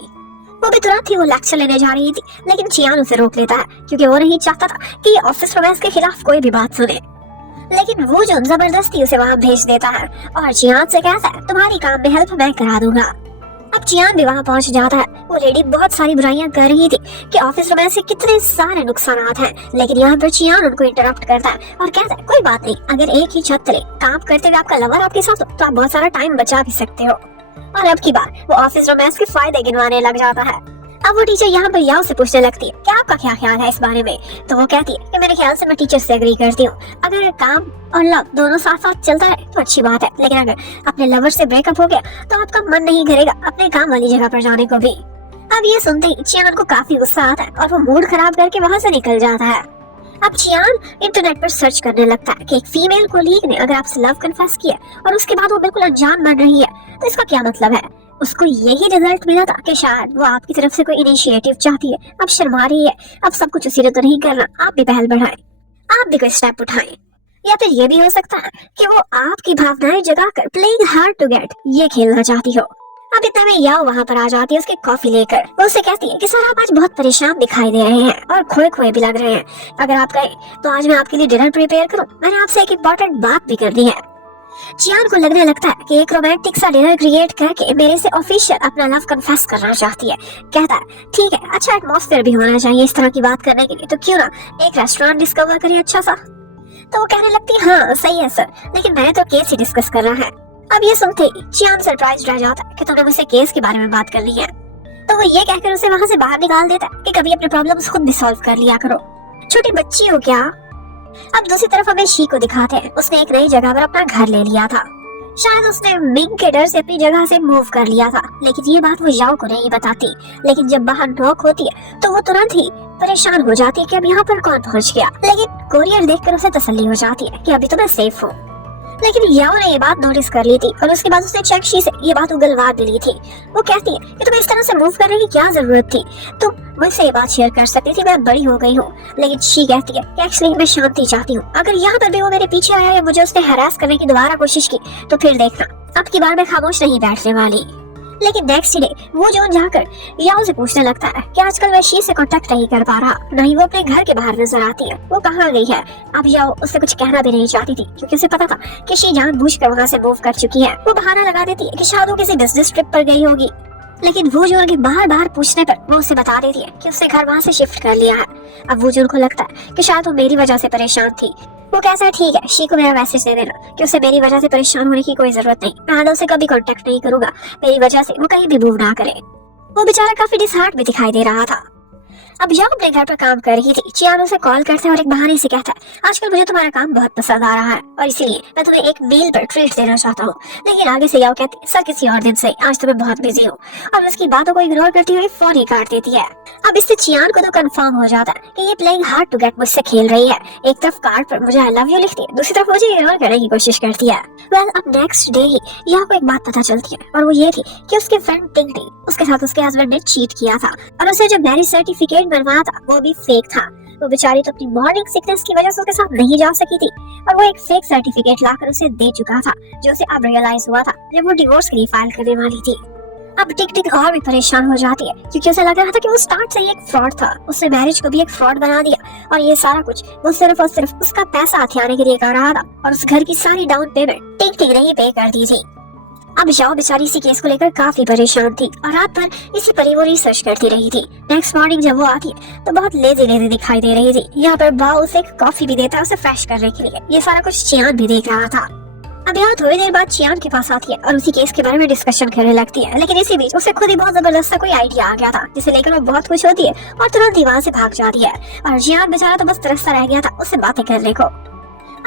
वो भी तुरंत ही वो लेक्चर लेने जा रही थी, लेकिन चियान उसे रोक लेता है क्योंकि वो नहीं चाहता था कि ये ऑफिस रोमांस के खिलाफ कोई भी बात सुने। लेकिन वो जो जबरदस्ती उसे वहाँ भेज देता है और चियान से कहता है तुम्हारी काम में हेल्प मैं करा दूंगा। अब चियान भी वहाँ पहुँच जाता है। वो लेडी बहुत सारी बुराइयां कर रही थी कि ऑफिस रोमांस से कितने सारे नुकसानात हैं, लेकिन यहाँ पर चियान उनको इंटरप्ट करता है और कहता है कोई बात नहीं, अगर एक ही छत तले काम करते हुए आपका लवर आपके साथ हो तो आप बहुत सारा टाइम बचा भी सकते हो। और अब की बार वो ऑफिस रोमांस के फायदे गिनवाने लग जाता है। अब वो टीचर यहाँ पर याओ से पूछने लगती है कि आपका क्या ख्याल है इस बारे में। तो वो कहती है कि मेरे ख्याल से मैं टीचर से एग्री करती हूँ। अगर काम और लव दोनों साथ साथ चलता है तो अच्छी बात है, लेकिन अगर अपने लवर से ब्रेकअप हो गया तो आपका मन नहीं करेगा अपने काम वाली जगह पर जाने को भी। अब ये सुनते ही चियान को काफी गुस्सा आता है और वो मूड खराब करके वहाँ से निकल जाता है। अब चियान इंटरनेट पर सर्च करने लगता है कि एक फीमेल कोलीग ने अगर आपसे लव कन्फेस किया और उसके बाद वो बिल्कुल अनजान बन रही है तो इसका क्या मतलब है। उसको यही रिजल्ट मिला था कि शायद वो आपकी तरफ से कोई इनिशिएटिव चाहती है, अब शर्मा रही है। अब सब कुछ उसी ने तो नहीं करना, आप भी पहल बढ़ाएं, आप भी कोई स्टेप उठाएं। या फिर ये भी हो सकता है कि वो आपकी भावनाएं जगाकर प्लेइंग हार्ड टू गेट ये खेलना चाहती हो। अब इतने में याओ वहाँ पर आ जाती है उसकी कॉफी लेकर। वो उससे कहती है कि सर आप आज बहुत परेशान दिखाई दे रहे हैं और खोए खोए भी लग रहे हैं। अगर आप कहें तो आज मैं आपके लिए डिनर प्रिपेयर करूं, मैंने आपसे एक इम्पोर्टेंट बात भी करनी है। चियान को लगने लगता है कि एक रोमांटिक सा डिनर क्रिएट करके मेरे से ऑफिशियल अपना लव कन्फेस करना चाहती है। कहता है ठीक है, अच्छा एटमॉस्फेयर भी होना चाहिए इस तरह की बात करने के लिए, तो क्यों ना एक रेस्टोरेंट डिस्कवर करें अच्छा सा। तो वो कहने लगती है हाँ सही है सर, लेकिन मैंने तो केस ही डिस्कस करना है। अब ये सुनते ही चियान सरप्राइज रह जाता है कि तुमने मुझसे केस के बारे में बात करनी है। तो वो ये कहकर उसे वहाँ से बाहर निकाल देता है कि कभी अपने प्रॉब्लम्स खुद भी सॉल्व कर लिया करो, छोटी बच्ची हो क्या। अब दूसरी तरफ हमें शी को दिखाते हैं। उसने एक नई जगह पर अपना घर ले लिया था। शायद उसने मिंग के डर से अपनी जगह से मूव कर लिया था, लेकिन ये बात वो याओ को नहीं बताती। लेकिन जब बाहर नॉक होती है तो वो तुरंत ही परेशान हो जाती है कि अब यहाँ पर कौन पहुँच गया। लेकिन कोरियर देखकर उसे तसल्ली हो जाती है कि अभी तो मैं सेफ हूँ। लेकिन याओ ने ये बात नोटिस कर ली थी और उसके बाद उसने चेक शी से ये बात उगलवा भी ली थी। वो कहती है कि तुम्हें इस तरह से मूव करने की क्या जरूरत थी, तुम मुझसे ये बात शेयर कर सकती थी, मैं बड़ी हो गई हूँ। लेकिन शी कहती है कि एक्चुअली मैं शांति चाहती हूँ। अगर यहाँ पर भी वो मेरे पीछे आया या मुझे उसने हरास करने की दोबारा कोशिश की तो फिर देखना, अब की बार मैं खामोश नहीं बैठने वाली। लेकिन नेक्स्ट डे वो जोन जाकर याओ से पूछने लगता है कि आजकल वह शी से कांटेक्ट नहीं कर पा रहा, नहीं वो अपने घर के बाहर नजर आती है, वो कहाँ गई है। अब याओ उससे कुछ कहना भी नहीं चाहती थी क्योंकि उसे पता था कि शी जानबूझकर वहाँ से मूव कर चुकी है। वो बहाना लगा देती है कि शायद वो किसी बिजनेस ट्रिप पर गई होगी, लेकिन वो जोन के बार बार पूछने पर वो उसे बता देती है कि उसने घर वहाँ से शिफ्ट कर लिया है। अब वो जोन को लगता है कि शायद वो मेरी वजह से परेशान थी। वो कैसा है ठीक है, शी को मेरा मैसेज दे देना कि उसे मेरी वजह से परेशान होने की कोई जरूरत नहीं, मैं आदम से कभी कांटेक्ट नहीं करूंगा, मेरी वजह से वो कहीं भी मूव ना करे। वो बेचारा काफी डिसहार्ट भी दिखाई दे रहा था। अब याओ अपने घर पर काम कर रही थी। चियान उसे कॉल करता है और एक बहाने से कहता है आजकल मुझे तुम्हारा काम बहुत पसंद आ रहा है और इसीलिए मैं तुम्हें एक मील पर ट्रीट देना चाहता हूँ। लेकिन आगे से याओ कहती है सर किसी और दिन से, आज तो मैं बहुत बिजी हूँ, और उसकी बातों को इग्नोर करती हुई फोन ही काट देती है। अब इससे चियान को तो कंफर्म हो जाता है कि ये प्लेइंग हार्ड टू गेट मुझसे खेल रही है। एक तरफ कार्ड पर मुझे आई लव यू लिखती है, दूसरी तरफ मुझे इग्नोर करने की कोशिश करती है। वेल अब नेक्स्ट डे ही याओ को एक बात पता चलती है और वो ये थी कि उसके फ्रेंड टिंग टिंग उसके साथ उसके हस्बैंड ने चीट किया था और उसे जो मैरिज सर्टिफिकेट बनवाया था वो भी फेक था। वो बेचारी तो अपनी मॉर्निंग सिकनेस की वजह से उसके साथ नहीं जा सकी थी और वो एक फेक सर्टिफिकेट लाकर उसे दे चुका था, जो उसे अब रियलाइज हुआ था जब वो डिवोर्स के लिए फाइल करने वाली थी। अब टिक टिक और भी परेशान हो जाती है क्योंकि उसे लग रहा था कि वो स्टार्ट से ही एक फ्रॉड था, उसने मैरिज को भी एक फ्रॉड बना दिया और ये सारा कुछ वो सिर्फ और सिर्फ उसका पैसा हथियाने के लिए कर रहा था और उस घर की सारी डाउन पेमेंट टिक टिक ने ही पे कर दी थी। अब याओ बेचारी इसी केस को लेकर काफी परेशान थी और रात भर इसी पर वो रिसर्च करती रही थी। नेक्स्ट मॉर्निंग जब वो आती है तो बहुत लेजी लेजी दिखाई दे रही थी। यहाँ पर बाओ उसे एक कॉफी भी देता है उसे फ्रेश करने के लिए। ये सारा कुछ चियान भी देख रहा था। अब यहाँ थोड़ी देर बाद चियान के पास आती है और उसी केस के बारे में डिस्कशन करने लगती है, लेकिन इसी बीच उसे खुद ही बहुत जबरदस्त सा कोई आइडिया आ गया था जिसे लेकर वो बहुत खुश होती है और तुरंत ही वहाँ से भाग जाती है और चियान बेचारा तो बस तरसता रह गया था उससे बातें करने को।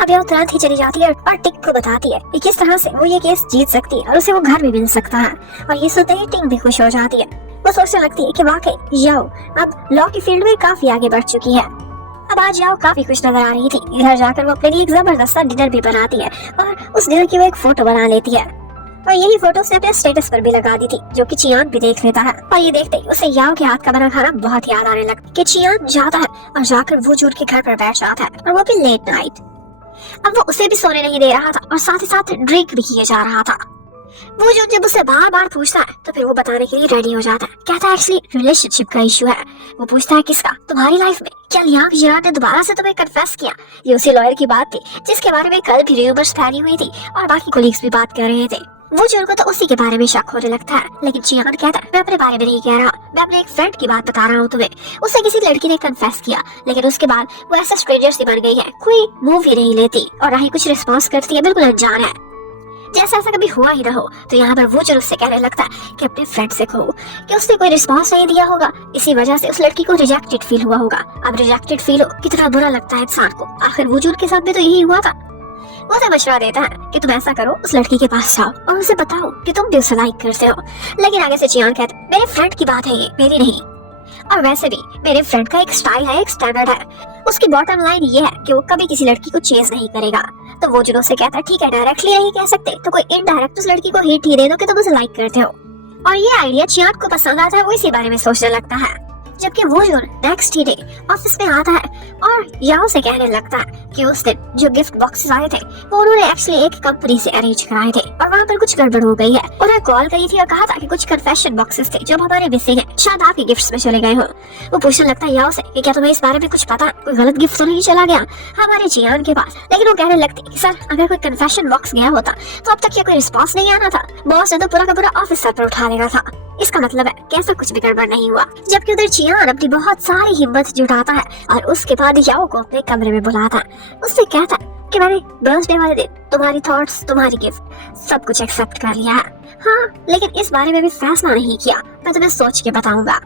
अब याओ तुरंत ही चली जाती है और टिंग को बताती है कि किस तरह से वो ये केस जीत सकती है और उसे वो घर भी मिल सकता है। और ये सुनते ही टिंग भी खुश हो जाती है। वो सोचने लगती है कि वाकई याओ अब लॉ की फील्ड में काफी आगे बढ़ चुकी है। अब आज याओ काफी खुश नजर आ रही थी। इधर जाकर वो अपने लिए एक जबरदस्त सा डिनर भी बनाती है और उस डिनर की वो एक फोटो बना लेती है और यही फोटो उसने अपने स्टेटस पर भी लगा दी थी, जो कि चियान भी देख लेता है। और ये देखते ही उसे याओ के हाथ का बना खाना बहुत याद आने लगता कि चियान जाता है और जाकर वो जून के घर पर बैठ जाता है और वो भी लेट नाइट। अब वो उसे भी सोने नहीं दे रहा था और साथ ही साथ ड्रिंक भी किया जा रहा था। वो जो जब उससे बार बार पूछता है तो फिर वो बताने के लिए रेडी हो जाता है। कहता है एक्चुअली रिलेशनशिप का इशू है। वो पूछता है किसका? तुम्हारी लाइफ में। क्या लियांग जिरान ने दोबारा से तुम्हें कन्फेस किया? ये उसी लॉयर की बात थी जिसके बारे में कल भी रूमर्स फैली हुई थी और बाकी कोलीग्स भी बात कर रहे थे। वो जो को तो उसी के बारे में शक होने लगता है, लेकिन चियान कहता है मैं अपने बारे में नहीं कह रहा, मैं अपने एक फ्रेंड की बात बता रहा हूँ तुम्हें। उसे किसी लड़की ने कन्फेस किया, लेकिन उसके बाद वो ऐसा स्ट्रेंजर सी बन गई है, कोई मूव ही नहीं लेती और ना ही कुछ रिस्पॉन्स करती है, बिल्कुल अनजान है, जैसा ऐसा कभी हुआ ही ना हो। तो यहाँ पर वो जो उससे कहने लगता है कि अपने फ्रेंड से कहो कि उसने कोई रिस्पॉन्स नहीं दिया होगा, इसी वजह से उस लड़की को रिजेक्टेड फील हुआ होगा। अब रिजेक्टेड फील हो कितना बुरा लगता है इंसान को, आखिर वजूद के साथ भी तो यही हुआ था। वो उसे मशवरा देता है कि तुम ऐसा करो, उस लड़की के पास जाओ और उसे बताओ कि तुम भी उसे लाइक करते हो। लेकिन आगे से चियान कहता है मेरे फ्रेंड की बात है ये, मेरी नहीं। और वैसे भी मेरे फ्रेंड का एक स्टाइल है, एक स्टैंडर्ड है। उसकी बॉटम लाइन ये है कि वो कभी किसी लड़की को चेज नहीं करेगा। तो वो जो से कहता है ठीक है डायरेक्टली नहीं कह सकते तो कोई इनडायरेक्ट उस लड़की को हिंट ही दे दो कि तुम उसे लाइक करते हो। और ये आइडिया चियान को पसंद आता है, वो इसी बारे में सोचने लगता है। जबकि वो जो नेक्स्ट डे ऑफिस में आता है और याओ से कहने लगता है कि उस दिन जो गिफ्ट बॉक्सेस आए थे वो उन्होंने एक्चुअली एक कंपनी से अरेंज कराए थे और वहाँ पर कुछ गड़बड़ हो गई है। उन्हें कॉल करी थी और कहा था कि कुछ कन्फेशन बॉक्सेस थे जो हमारे मिसिंग है, शायद आपके गिफ्ट्स में चले गए हो। वो पूछने लगता है याओ से कि क्या तुम्हें इस बारे में कुछ पता, कोई गलत गिफ्ट तो नहीं चला गया हमारे चियान के पास। लेकिन वो कहने लगती कि सर अगर कोई कन्फेशन बॉक्स गया होता तो अब तक ये कोई रिस्पॉन्स नहीं आना था, बॉस ने तो पूरा का पूरा ऑफिस सर पर उठा लेना था। इसका मतलब है कि ऐसा कुछ भी गड़बड़ नहीं हुआ। जबकि उधर चियान अपनी बहुत सारी हिम्मत जुटाता है और उसके बाद याओ को अपने कमरे में बुलाता है। उससे कहता है कि मैंने बर्थडे वाले दिन तुम्हारी थॉट्स, तुम्हारी गिफ्ट सब कुछ एक्सेप्ट कर लिया है, हाँ, लेकिन इस बारे में भी फैसला नहीं किया, मैं तुम्हें सोच के बताऊंगा।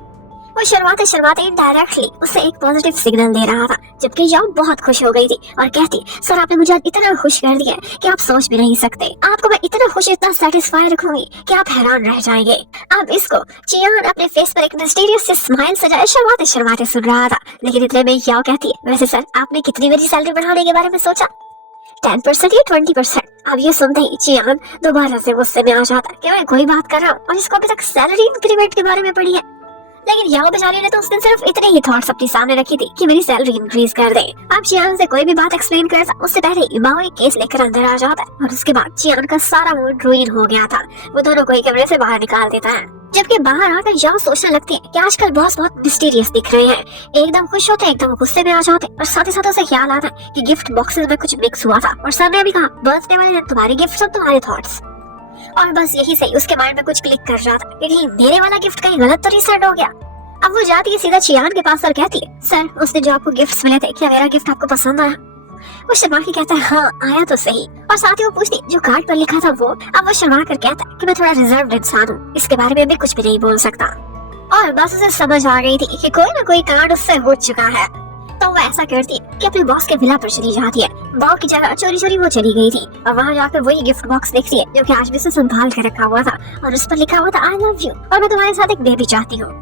वो शर्माते शर्माते इनडायरेक्टली उसे एक पॉजिटिव सिग्नल दे रहा था, जबकि याओ बहुत खुश हो गई थी और कहती सर आपने मुझे इतना खुश कर दिया कि आप सोच भी नहीं सकते, आपको मैं इतना खुश, इतना सेटिस्फाई रखूंगी कि आप हैरान रह जाएंगे। अब इसको चियान अपने फेस पर एक मिस्टीरियस सी स्माइल सजाए शर्माते शर्माते सुन रहा था। लेकिन इतने में याओ कहती है वैसे सर आपने कितनी मेरी सैलरी बढ़ाने के बारे में सोचा, 10% या 20%? अब ये सुनते ही चियान दोबारा से गुस्से में आ जाता कि मैं कोई बात कर रहा हूँ और इसको अभी तक सैलरी इंक्रीमेंट के बारे में पड़ी है। लेकिन याओ बेचारी ने तो उस दिन सिर्फ इतने ही थॉट्स अपने सामने रखी थी कि मेरी सैलरी इंक्रीज कर दे। अब चियान से कोई भी बात एक्सप्लेन करता उससे पहले इमाओ एक केस लेकर अंदर आ जाता है और उसके बाद चियान का सारा मूड रुइन हो गया था। वो दोनों को एक कमरे से बाहर निकाल देता है। जबकि बाहर आकर याओ सोचने लगती है कि आजकल बॉस बहुत मिस्टीरियस दिख रहे हैं, एकदम खुश होते एकदम गुस्से में आ जाते और साथ ही साथ उसे ख्याल आता है कि गिफ्ट बॉक्सेस में कुछ मिक्स हुआ था और सर ने भी कहा बर्थडे वाले दिन तुम्हारे गिफ्ट और तुम्हारे थॉट्स। और बस यही से उसके माइंड में कुछ क्लिक कर जाता है कि मेरे वाला गिफ्ट कहीं गलत तो नहीं सेंड हो गया। अब वो जाती है सीधा चियान के पास और कहती है सर उसने जो आपको गिफ्ट्स मिले थे क्या मेरा गिफ्ट आपको पसंद आया? वो शर्मा के कहता है हाँ आया तो सही। और साथ ही वो पूछती जो कार्ड पर लिखा था वो। अब वो शर्मा कर कहता है कि मैं थोड़ा रिजर्व्ड इंसान हूँ, इसके बारे में भी कुछ भी नहीं बोल सकता। और बस उसे समझ आ गई थी कि कोई ना कोई कार्ड उससे हो चुका है। तो वो ऐसा करती है कि अपने बॉस के विला पर चली जाती है। बॉस की जगह चोरी चोरी वो चली गई थी और वहाँ जाकर वही गिफ्ट बॉक्स देखती है जो कि आज भी उसे संभाल कर रखा हुआ था और उस पर लिखा हुआ था आई लव यू और मैं तुम्हारे साथ एक बेबी चाहती हूँ।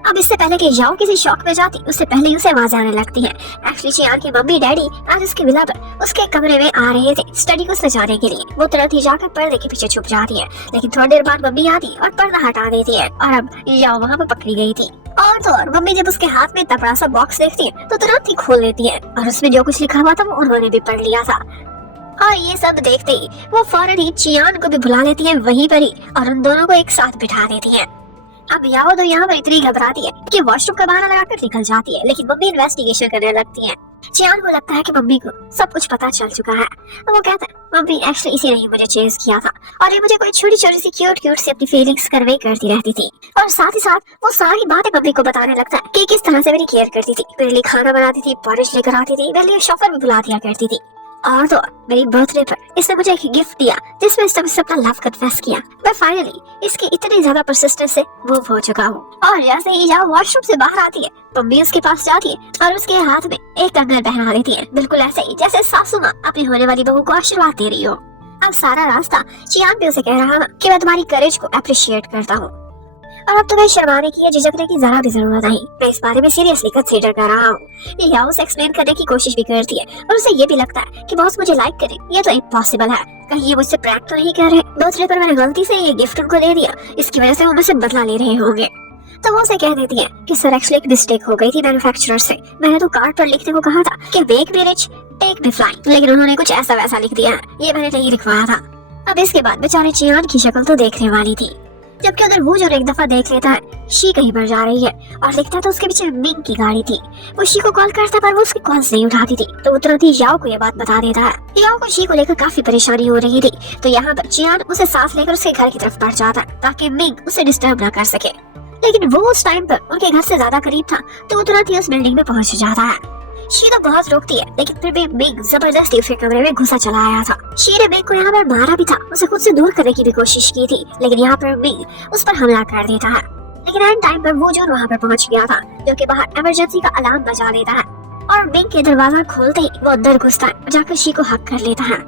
अब इससे पहले कि याओ किसी शॉक में जाती उससे पहले ही उसे आवाज आने लगती है। एक्चुअली चियान की मम्मी डैडी आज उसके विला पर उसके कमरे में आ रहे थे स्टडी को सजाने के लिए। वो तुरंत ही जाकर पर्दे के पीछे छुप जाती है, लेकिन थोड़ी देर बाद मम्मी आती और पर्दा हटा देती है और अब याओ वहाँ पर पकड़ी गई थी। और तो और मम्मी जब उसके हाथ में इतना बड़ा सा बॉक्स देखती है तो तुरंत ही खोल लेती है और उसमें जो कुछ लिखा हुआ था वो उन्होंने भी पढ़ लिया था। और ये सब देखते ही वो फौरन ही चियान को भी बुला लेती है वहीं पर ही और उन दोनों को एक साथ बिठा देती है। अब याओ तो यहाँ पर इतनी घबराती है कि वॉशरूम का बहाना लगाकर निकल जाती है, लेकिन मम्मी इन्वेस्टिगेशन करने लगती है। चियान को लगता है कि मम्मी को सब कुछ पता चल चुका है। तो वो कहता है मम्मी एक्चुअली इसी ने ही मुझे चेज किया था और ये मुझे कोई छोटी छोटी सी क्यूट से अपनी फीलिंग्स कन्वे करती रहती थी। और साथ ही साथ वो सारी बातें मम्मी को बताने लगता है कि किस तरह से मेरी केयर करती थी, मेरे लिए खाना बनाती थी, पॉलिश लेकर आती थी, मेरे लिए शॉपर भी बुला दिया करती थी। और तो मेरी बर्थडे पर इसने मुझे एक गिफ्ट दिया जिसमें इसने मुझसे अपना लव कन्फेस किया। मैं फाइनली इसकी इतनी ज्यादा परसिस्टेंस से मूव हो चुका हूँ। और जैसे ही जाओ वॉशरूम से बाहर आती है, मम्मी उसके पास जाती है और उसके हाथ में एक कंगन पहना देती है, बिल्कुल ऐसे ही जैसे सासू माँ अपनी होने वाली बहू को आशीर्वाद दे रही हो। अब सारा रास्ता चियान भी उसे कह रहा था कि मैं तुम्हारी करेज को अप्रिशिएट करता हूँ और अब तुम्हें शर्माने की या झिझकने की जरा भी जरूरत नहीं। मैं इस बारे में सीरियसली कंसीडर कर रहा हूँ। याओ उसे एक्सप्लेन करने की कोशिश भी करती है और उसे ये भी लगता है कि बॉस मुझे लाइक करे, ये तो इम्पॉसिबल है। कहीं ये मुझसे प्रैंक तो नहीं कर रहे। बर्थडे पर मैंने गलती से ये गिफ्ट उनको दे दिया, इसकी वजह से वो मुझसे बदला ले रहे होंगे। तो वो उसे कह देती है कि सर एक्चुअली एक मिस्टेक हो गई थी मैन्युफैक्चरर से। मैंने तो कार्ड पर लिखने को कहा था कि make me rich take me flying, लेकिन उन्होंने कुछ ऐसा वैसा लिख दिया है, ये मैंने नहीं लिखवाया था। अब इसके बाद बेचारे चियान की शक्ल तो देखने वाली थी, जबकि उधर वो जो एक दफा देख लेता है शी कहीं पर जा रही है और देखता तो उसके पीछे मिंग की गाड़ी थी। वो शी को कॉल करता पर वो उसकी कॉल्स नहीं उठाती थी, तो वो तुरंत ही याओ को ये बात बता देता है। याओ को शी को लेकर काफी परेशानी हो रही थी, तो यहाँ पर चियान उसे साथ लेकर उसके घर की तरफ बढ़ जाता है ताकि मिंग उसे डिस्टर्ब न कर सके। लेकिन वो उस टाइम पर उनके घर से ज्यादा करीब था, तो वो तुरंत ही उस बिल्डिंग में पहुंच जाता है। शी तो बहुत रोकती है, लेकिन फिर भी मिंग जबरदस्ती उसके कमरे में घुसा चला आया था। शी ने मिंग को यहाँ पर मारा भी था, उसे खुद से दूर करने की भी कोशिश की थी, लेकिन यहाँ पर मिंग उस पर हमला कर देता है। लेकिन एंड टाइम पर वो जो वहाँ पर पहुंच गया था, जो कि बाहर इमरजेंसी का अलार्म बजा देता है और मिंग के दरवाजा खोलते ही वो अंदर घुसता है और जाकर शी को हक कर लेता है।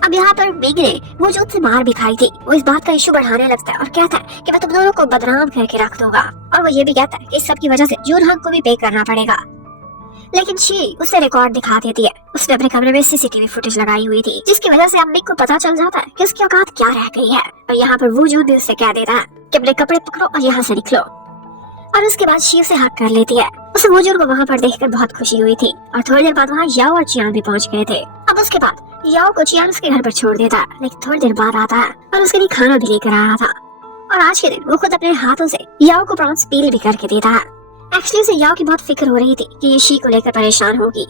अब यहाँ पर मिंग ने वो जो उससे मार भी खाई थी, वो इस बात का इशू बढ़ाने लगता है और कहता है कि मैं तुम दोनों को बदनाम करके रख दूंगा। और वो ये भी कहता है कि इस सब की वजह से जूनहांग को भी पे करना पड़ेगा। लेकिन शी उसे रिकॉर्ड दिखा देती है। उसने अपने कमरे में सीसीटीवी फुटेज लगाई हुई थी, जिसकी वजह से अब मिंग को पता चल जाता है कि उसकी औकात क्या रह गई है। और यहाँ पर वो जो भी उसे कह देता है कि अपने कपड़े पकड़ो और यहाँ से निकलो। और उसके बाद शी उसे हक कर लेती है। उसे वजूर को वहाँ पर देखकर बहुत खुशी हुई थी और थोड़ी देर बाद वहाँ याओ और चियान भी पहुँच गए थे। अब उसके बाद याओ को चियान उसके घर पर छोड़ देता है, लेकिन थोड़ी देर बाद आता है और उसके लिए खाना भी लेकर आया था। और आज के दिन वो खुद अपने हाथों से याओ को प्रॉन्स पील भी करके देता है। एक्चुअली उसे याओ की बहुत फिक्र हो रही थी कि ये शी को लेकर परेशान होगी।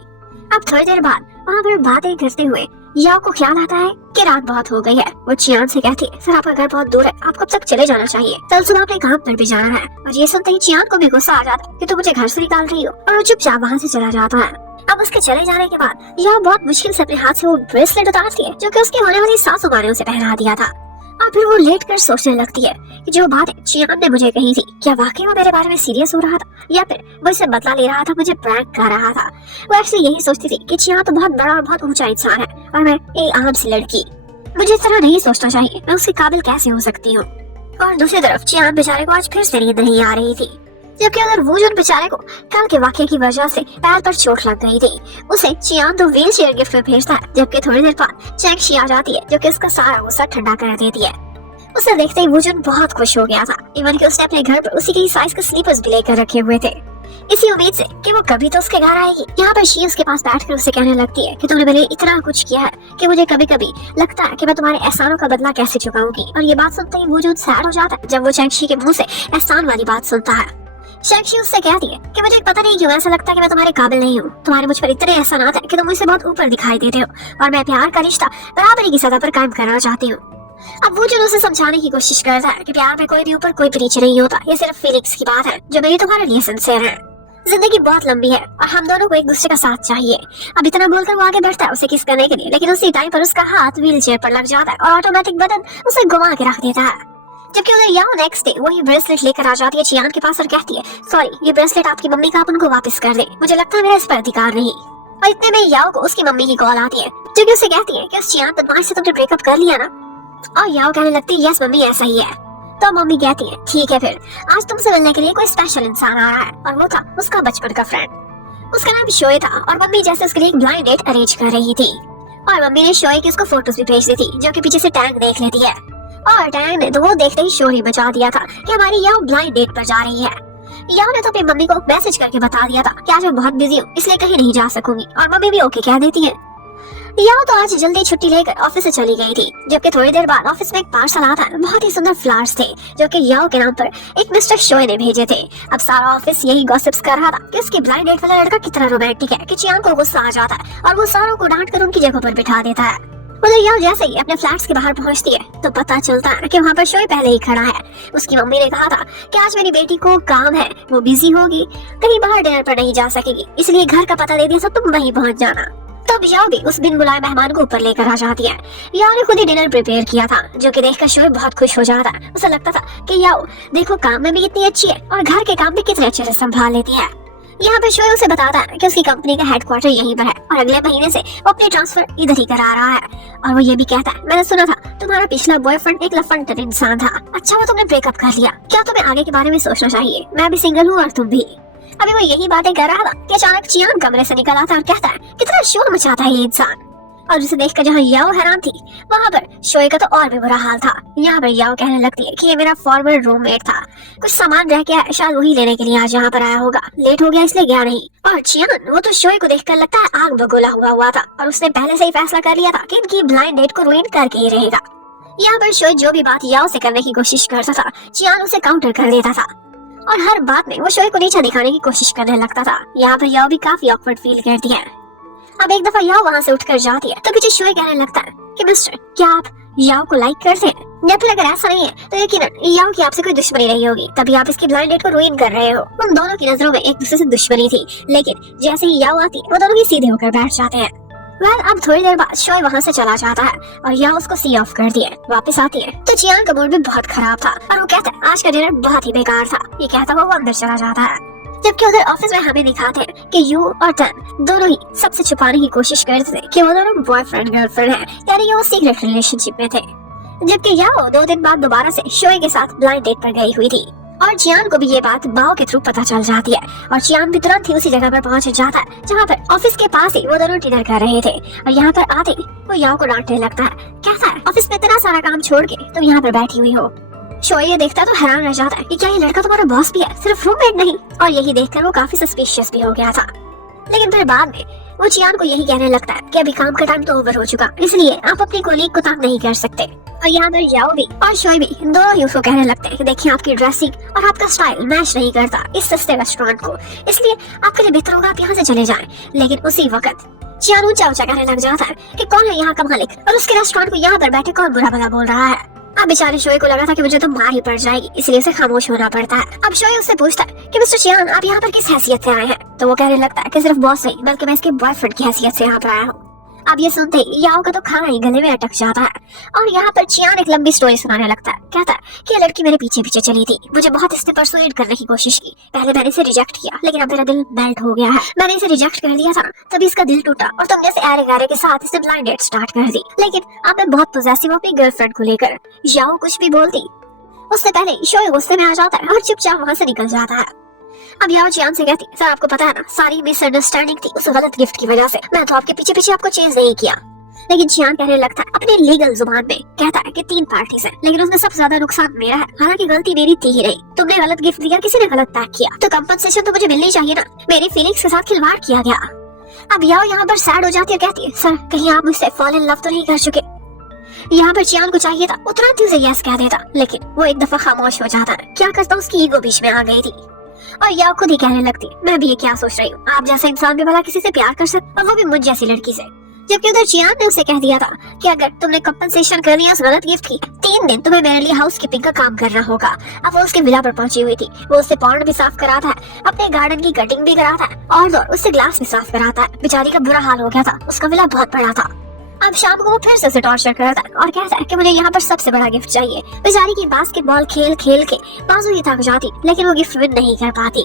अब थोड़ी देर बाद वहाँ पर बातें करते हुए याओ को ख्याल आता है कि रात बहुत हो गई है। वो चियान से कहती है सर आपका घर बहुत दूर है, आपको अब तक चले जाना चाहिए, कल सुबह अपने काम पर भी जाना है। और ये सुनते ही चियान को भी गुस्सा आ जाता है कि तुम मुझे घर से निकाल रही हो, और वो चुपचाप वहाँ से चला जाता है। अब उसके चले जाने के बाद याओ बहुत मुश्किल से अपने हाथ से वो ब्रेसलेट उतारती है जो कि उसकी होने वाली सासू माँ ने उसे पहना दिया था। और फिर वो लेट कर सोचने लगती है कि जो बात चियान ने मुझे कही थी, क्या वाकई वो मेरे बारे में सीरियस हो रहा था या फिर वो इससे बदला ले रहा था, मुझे प्रैंक कर रहा था। वो एक्चुअली यही सोचती थी कि चियान तो बहुत बड़ा और बहुत ऊंचा इंसान है और मैं एक आम सी लड़की, मुझे इस तरह नहीं सोचना चाहिए, मैं उसके काबिल कैसे हो सकती हूँ। और दूसरी तरफ चियान बेचारे को आज फिर से नींद नहीं आ रही थी, जबकि अगर वो जो बेचारे को कल के वाकये की वजह से पैर पर चोट लग गई थी। उसे चियान तो व्हील चेयर गिफ्ट में भेजता है, जबकि थोड़ी देर बाद चैंगशी आ जाती है जो कि उसका सारा गुस्सा ठंडा कर देती है। उसे देखते ही वुजुन बहुत खुश हो गया था, इवन कि उसने अपने घर पर उसी के साइज के स्लीपर्स भी लेकर रखे हुए थे, इसी उम्मीद से कि वो कभी तो उसके घर आएगी। यहाँ पर शी उसके पास बैठकर उसे कहने लगती है कि तुमने मेरे लिए इतना कुछ किया है कि मुझे कभी कभी लगता है कि मैं तुम्हारे एहसानों का बदला कैसे चुकाऊंगी। और ये बात सुनते ही वुजुन सैड हो जाता है जब वो चैंगशी के मुंह से एहसान वाली बात सुनता है। चैंगशी उससे कहती है कि मुझे पता नहीं क्यों ऐसा लगता है कि मैं तुम्हारे काबिल नहीं हूँ, तुम्हारे मुझ पर इतने एहसानात हैं कि तुम मुझसे बहुत ऊपर दिखाई देते हो और मैं प्यार का रिश्ता बराबरी की सतह पर कायम करना चाहती हूँ। अब वो जो उसे समझाने की कोशिश करता है कि प्यार में कोई भी ऊपर कोई भी नीचे नहीं होता, ये सिर्फ फीलिंग्स की बात है जो मेरी तुम्हारे लिए सिंसियर है। जिंदगी बहुत लंबी है और हम दोनों को एक दूसरे का साथ चाहिए। अब इतना बोलकर वो आगे बढ़ता है उसे किस करने के लिए, लेकिन उसी टाइम पर उसका हाथ व्हील चेयर पर लग जाता है और ऑटोमेटिक बटन उसे घुमा के रख देता है। जबकि उधर याओ नेक्स्ट डे वही ब्रेसलेट लेकर आ जाती है चियान के पास और कहती है सॉरी, ये ब्रेसलेट आपकी मम्मी का, आप उनको वापस कर दे, मुझे लगता है मेरा इस पर अधिकार नहीं। और इतने में याओ को उसकी मम्मी की कॉल आती है जो कि उसे कहती है कि उस चियान बदमाश से तुमने ब्रेकअप कर लिया ना। और याओ कहने लगती है यस मम्मी ऐसा ही है। तो मम्मी कहती है ठीक है, फिर आज तुमसे मिलने के लिए कोई स्पेशल इंसान आ रहा है, और वो था उसका बचपन का फ्रेंड। उसका नाम शोए था और मम्मी जैसे उसके लिए एक ब्लाइंड डेट अरेंज कर रही थी। और मम्मी ने शोए की उसको फोटोज भी भेज दी थी जो कि पीछे से टैंक देख लेती है। और टैंक ने तो वो देखते ही शोर ही मचा दिया था कि हमारी याओ ब्लाइंड डेट पर जा रही है। याओ ने तो अपनी मम्मी को मैसेज करके बता दिया था कि आज मैं बहुत बिजी हूँ इसलिए कहीं नहीं जा सकूंगी, और मम्मी भी ओके कह देती है। याओ तो आज जल्दी छुट्टी लेकर ऑफिस से चली गई थी, जबकि थोड़ी देर बाद ऑफिस में एक पार्सल आता है। बहुत ही सुंदर फ्लावर्स थे जो कि याओ के नाम पर एक मिस्टर शोए ने भेजे थे। अब सारा ऑफिस यही गॉसिप्स कर रहा था कि उसकी ब्लाइंड डेट वाला लड़का कितना रोमांटिक है कि चियान को गुस्सा आ जाता है और वो सारों को डांट कर उनकी जगह पर बिठा देता है। उधर याओ जैसे ही अपने फ्लैट्स के बाहर पहुंचती है तो पता चलता है कि वहाँ पर शोए पहले ही खड़ा है। उसकी मम्मी ने कहा था कि आज मेरी बेटी को काम है, वो बिजी होगी, कहीं बाहर डिनर पर नहीं जा सकेगी, इसलिए घर का पता दे दिया तो तुम वहीं पहुंच जाना। तो अब याओ भी उस बिन बुलाए मेहमान को ऊपर लेकर आ जाती है। याओ ने खुद ही डिनर प्रिपेयर किया था, जो कि देखकर शोए बहुत खुश हो जाता है। उसे लगता था कि याओ देखो काम में भी इतनी अच्छी है और घर के काम भी कितने अच्छे से संभाल लेती है। यहाँ पर शोए उसे बताता है कि उसकी कंपनी का हेडक्वार्टर यहीं पर है और अगले महीने से वो अपनी ट्रांसफर इधर ही करा रहा है। और वो ये भी कहता है, मैंने सुना था तुम्हारा पिछला बॉयफ्रेंड एक लफंडर इंसान था। अच्छा वो तुमने ब्रेकअप कर लिया, क्या तुम्हें आगे के बारे में सोचना चाहिए? मैं भी सिंगल हूँ और तुम भी। अभी वो यही बातें कर रहा था कि अचानक चियान कमरे से निकल आता और कहता है, कितना शोर मचाता है ये इंसान। और उसे देखकर जहाँ याओ हैरान थी, वहाँ पर शोए का तो और भी बुरा हाल था। यहाँ पर याओ कहने लगती है कि ये मेरा फॉर्मर रूममेट था, कुछ सामान रह गया, शायद वही लेने के लिए आज यहाँ पर आया होगा, लेट हो गया इसलिए गया नहीं। और चियान वो तो शोए को देखकर लगता है आग बगोला हुआ था और उसने पहले से ही फैसला कर लिया था कि इनकी ब्लाइंड डेट को रुइन करके ही रहेगा। यहाँ पर शोए जो भी बात याओ से करने की कोशिश करता था, चियान उसे काउंटर कर देता था और हर बात में वो शोए को नीचा दिखाने की कोशिश करने लगता था। यहाँ पर याओ भी काफी ऑकवर्ड फील करती है। अब एक दफा याओ वहाँ से उठकर जाती है तो पीछे शोए कहने लगता है कि मिस्टर, क्या आप याओ को लाइक करते हैं? या फिर अगर ऐसा नहीं है तो यकीनन याओ की आपसे कोई दुश्मनी नहीं होगी, तभी आप इसकी ब्लाइंड डेट को रुइन कर रहे हो। उन दोनों की नजरों में एक दूसरे से दुश्मनी थी, लेकिन जैसे ही याओ आती है वो दोनों ही सीधे होकर बैठ जाते हैं। अब थोड़ी देर बाद शोए वहाँ से चला जाता है और याओ उसको सी ऑफ कर दिए। वापस आती है तो चियान का मूड भी बहुत खराब था और वो कहता है आज का डिनर बहुत ही बेकार था। ये कहता हुआ वो अंदर चला जाता है। जबकि उधर ऑफिस में हमें दिखाते हैं कि यू और टन दोनों ही सबसे छुपाने की कोशिश करते थे कि वो दोनों बॉयफ्रेंड गर्लफ्रेंड है, यानी कि वो सीक्रेट रिलेशनशिप में थे। जबकि याओ 2 दिन बाद दोबारा से शोए के साथ ब्लाइंड डेट पर गई हुई थी और चियान को भी ये बात बाओ के थ्रू पता चल जाती है और चियान भी तुरंत ही उसी जगह पर पहुंच जाता है जहाँ पर ऑफिस के पास ही वो दोनों डिनर कर रहे थे। और यहाँ पर आते वो याओ को डांटने लगता है, कैसा है ऑफिस में इतना सारा काम छोड़ के तुम यहाँ पर बैठी हुई हो? शोए ये देखता तो हैरान रह जाता है कि क्या ये लड़का तुम्हारा बॉस भी है, सिर्फ रूममेट नहीं। और यही देखकर वो काफी सस्पिशियस भी हो गया था। लेकिन फिर बाद में वो चियान को यही कहने लगता है कि अभी काम का टाइम तो ओवर हो चुका, इसलिए आप अपनी कोलीग को तंग नहीं कर सकते। और यहाँ पर याओ भी और शोए भी दोनों ही उसको कहने लगते हैं कि देखिए आपकी ड्रेसिंग और आपका स्टाइल मैच नहीं करता इस सस्ते रेस्टोरेंट को, इसलिए आपके लिए बेहतर होगा आप यहाँ से चले जाएं। लेकिन उसी वक्त चियान ऊंचा ऊंचा कहने लग जाता है कि कौन है यहाँ का मालिक और उसके रेस्टोरेंट को यहाँ पर बैठे कौन बुरा भला बोल रहा है। अब बेचारे शोए को लगा था कि मुझे तो मार ही पड़ जाएगी, इसलिए उसे खामोश होना पड़ता है। अब शोए उससे पूछता है कि मिस्टर चियान आप यहाँ पर किस हैसियत से आए हैं? तो वो कहने लगता है कि सिर्फ बॉस नहीं बल्कि मैं इसके बॉयफ्रेंड की हैसियत से यहाँ पर आया हूँ। अब ये सुनते ही याओ का तो खाना ही गले में अटक जाता है और यहाँ पर चियान एक लंबी स्टोरी सुनाने लगता है। कहता है कि ये लड़की मेरे पीछे पीछे चली थी, मुझे बहुत इससे परसुएड करने की कोशिश की, पहले मैंने इसे रिजेक्ट किया लेकिन अब मेरा दिल मेल्ट हो गया है। मैंने इसे रिजेक्ट कर दिया था तभी इसका दिल टूटा और तुम जैसे आरे गारे के साथ इसे ब्लाइंड डेट स्टार्ट कर दी। लेकिन अब मैं बहुत पॉसेसिव अपनी गर्लफ्रेंड को लेकर। याओ कुछ भी बोलती उससे पहले शोए गुस्से में आ जाता है और चुपचाप वहाँ से निकल जाता है। अब याओ चियान से कहती, सर आपको पता है ना सारी मिसअंडरस्टैंडिंग थी उस गलत गिफ्ट की वजह से, मैं तो आपके पीछे पीछे आपको चेंज नहीं किया। लेकिन चियान कहने लगता है अपनी लीगल जुबान में, कहता है कि 3 पार्टीज हैं लेकिन उसमें सबसे ज्यादा नुकसान मेरा है, हालांकि गलती मेरी थी ही नहीं। तुमने गलत गिफ्ट दिया, किसी ने गलत पैक किया, तो कंपनसेशन तो मुझे मिलनी चाहिए ना, मेरी फीलिंग्स के साथ खिलवाड़ किया गया। अब याओ यहाँ पर सैड हो जाती है, कहती है सर कहीं आप मुझसे फॉल इन लव तो नहीं कर चुके? यहाँ पर चियान को चाहिए था वो तुरंत ही उसे यस कह देता, लेकिन वो एक दफा खामोश हो जाता है। क्या करता उसकी ईगो बीच में आ गई थी और याओ खुद ही कहने लगती, मैं भी ये क्या सोच रही हूँ, आप जैसा इंसान भी भला किसी से प्यार कर सकता और वो भी मुझ जैसी लड़की से। जबकि उधर चियान ने उसे कह दिया था कि अगर तुमने कंपनसेशन कर लिया उस गलत गिफ्ट की, 3 दिन तुम्हें मेरे लिए हाउस कीपिंग का काम करना होगा। अब वो उसके विला पर पहुंची हुई थी, वो उससे पॉन्ड भी साफ कराता है, अपने गार्डन की कटिंग भी कराता है और उससे ग्लास भी साफ कराता है। बेचारी का बुरा हाल हो गया था, उसका विला बहुत बड़ा था। अब शाम को वो फिर से उसे टॉर्चर करता है और कहता है कि मुझे यहाँ पर सबसे बड़ा गिफ्ट चाहिए। बेचारी की बास्केटबॉल खेल खेल के बाजू ही थक जाती लेकिन वो गिफ्ट विन नहीं कर पाती।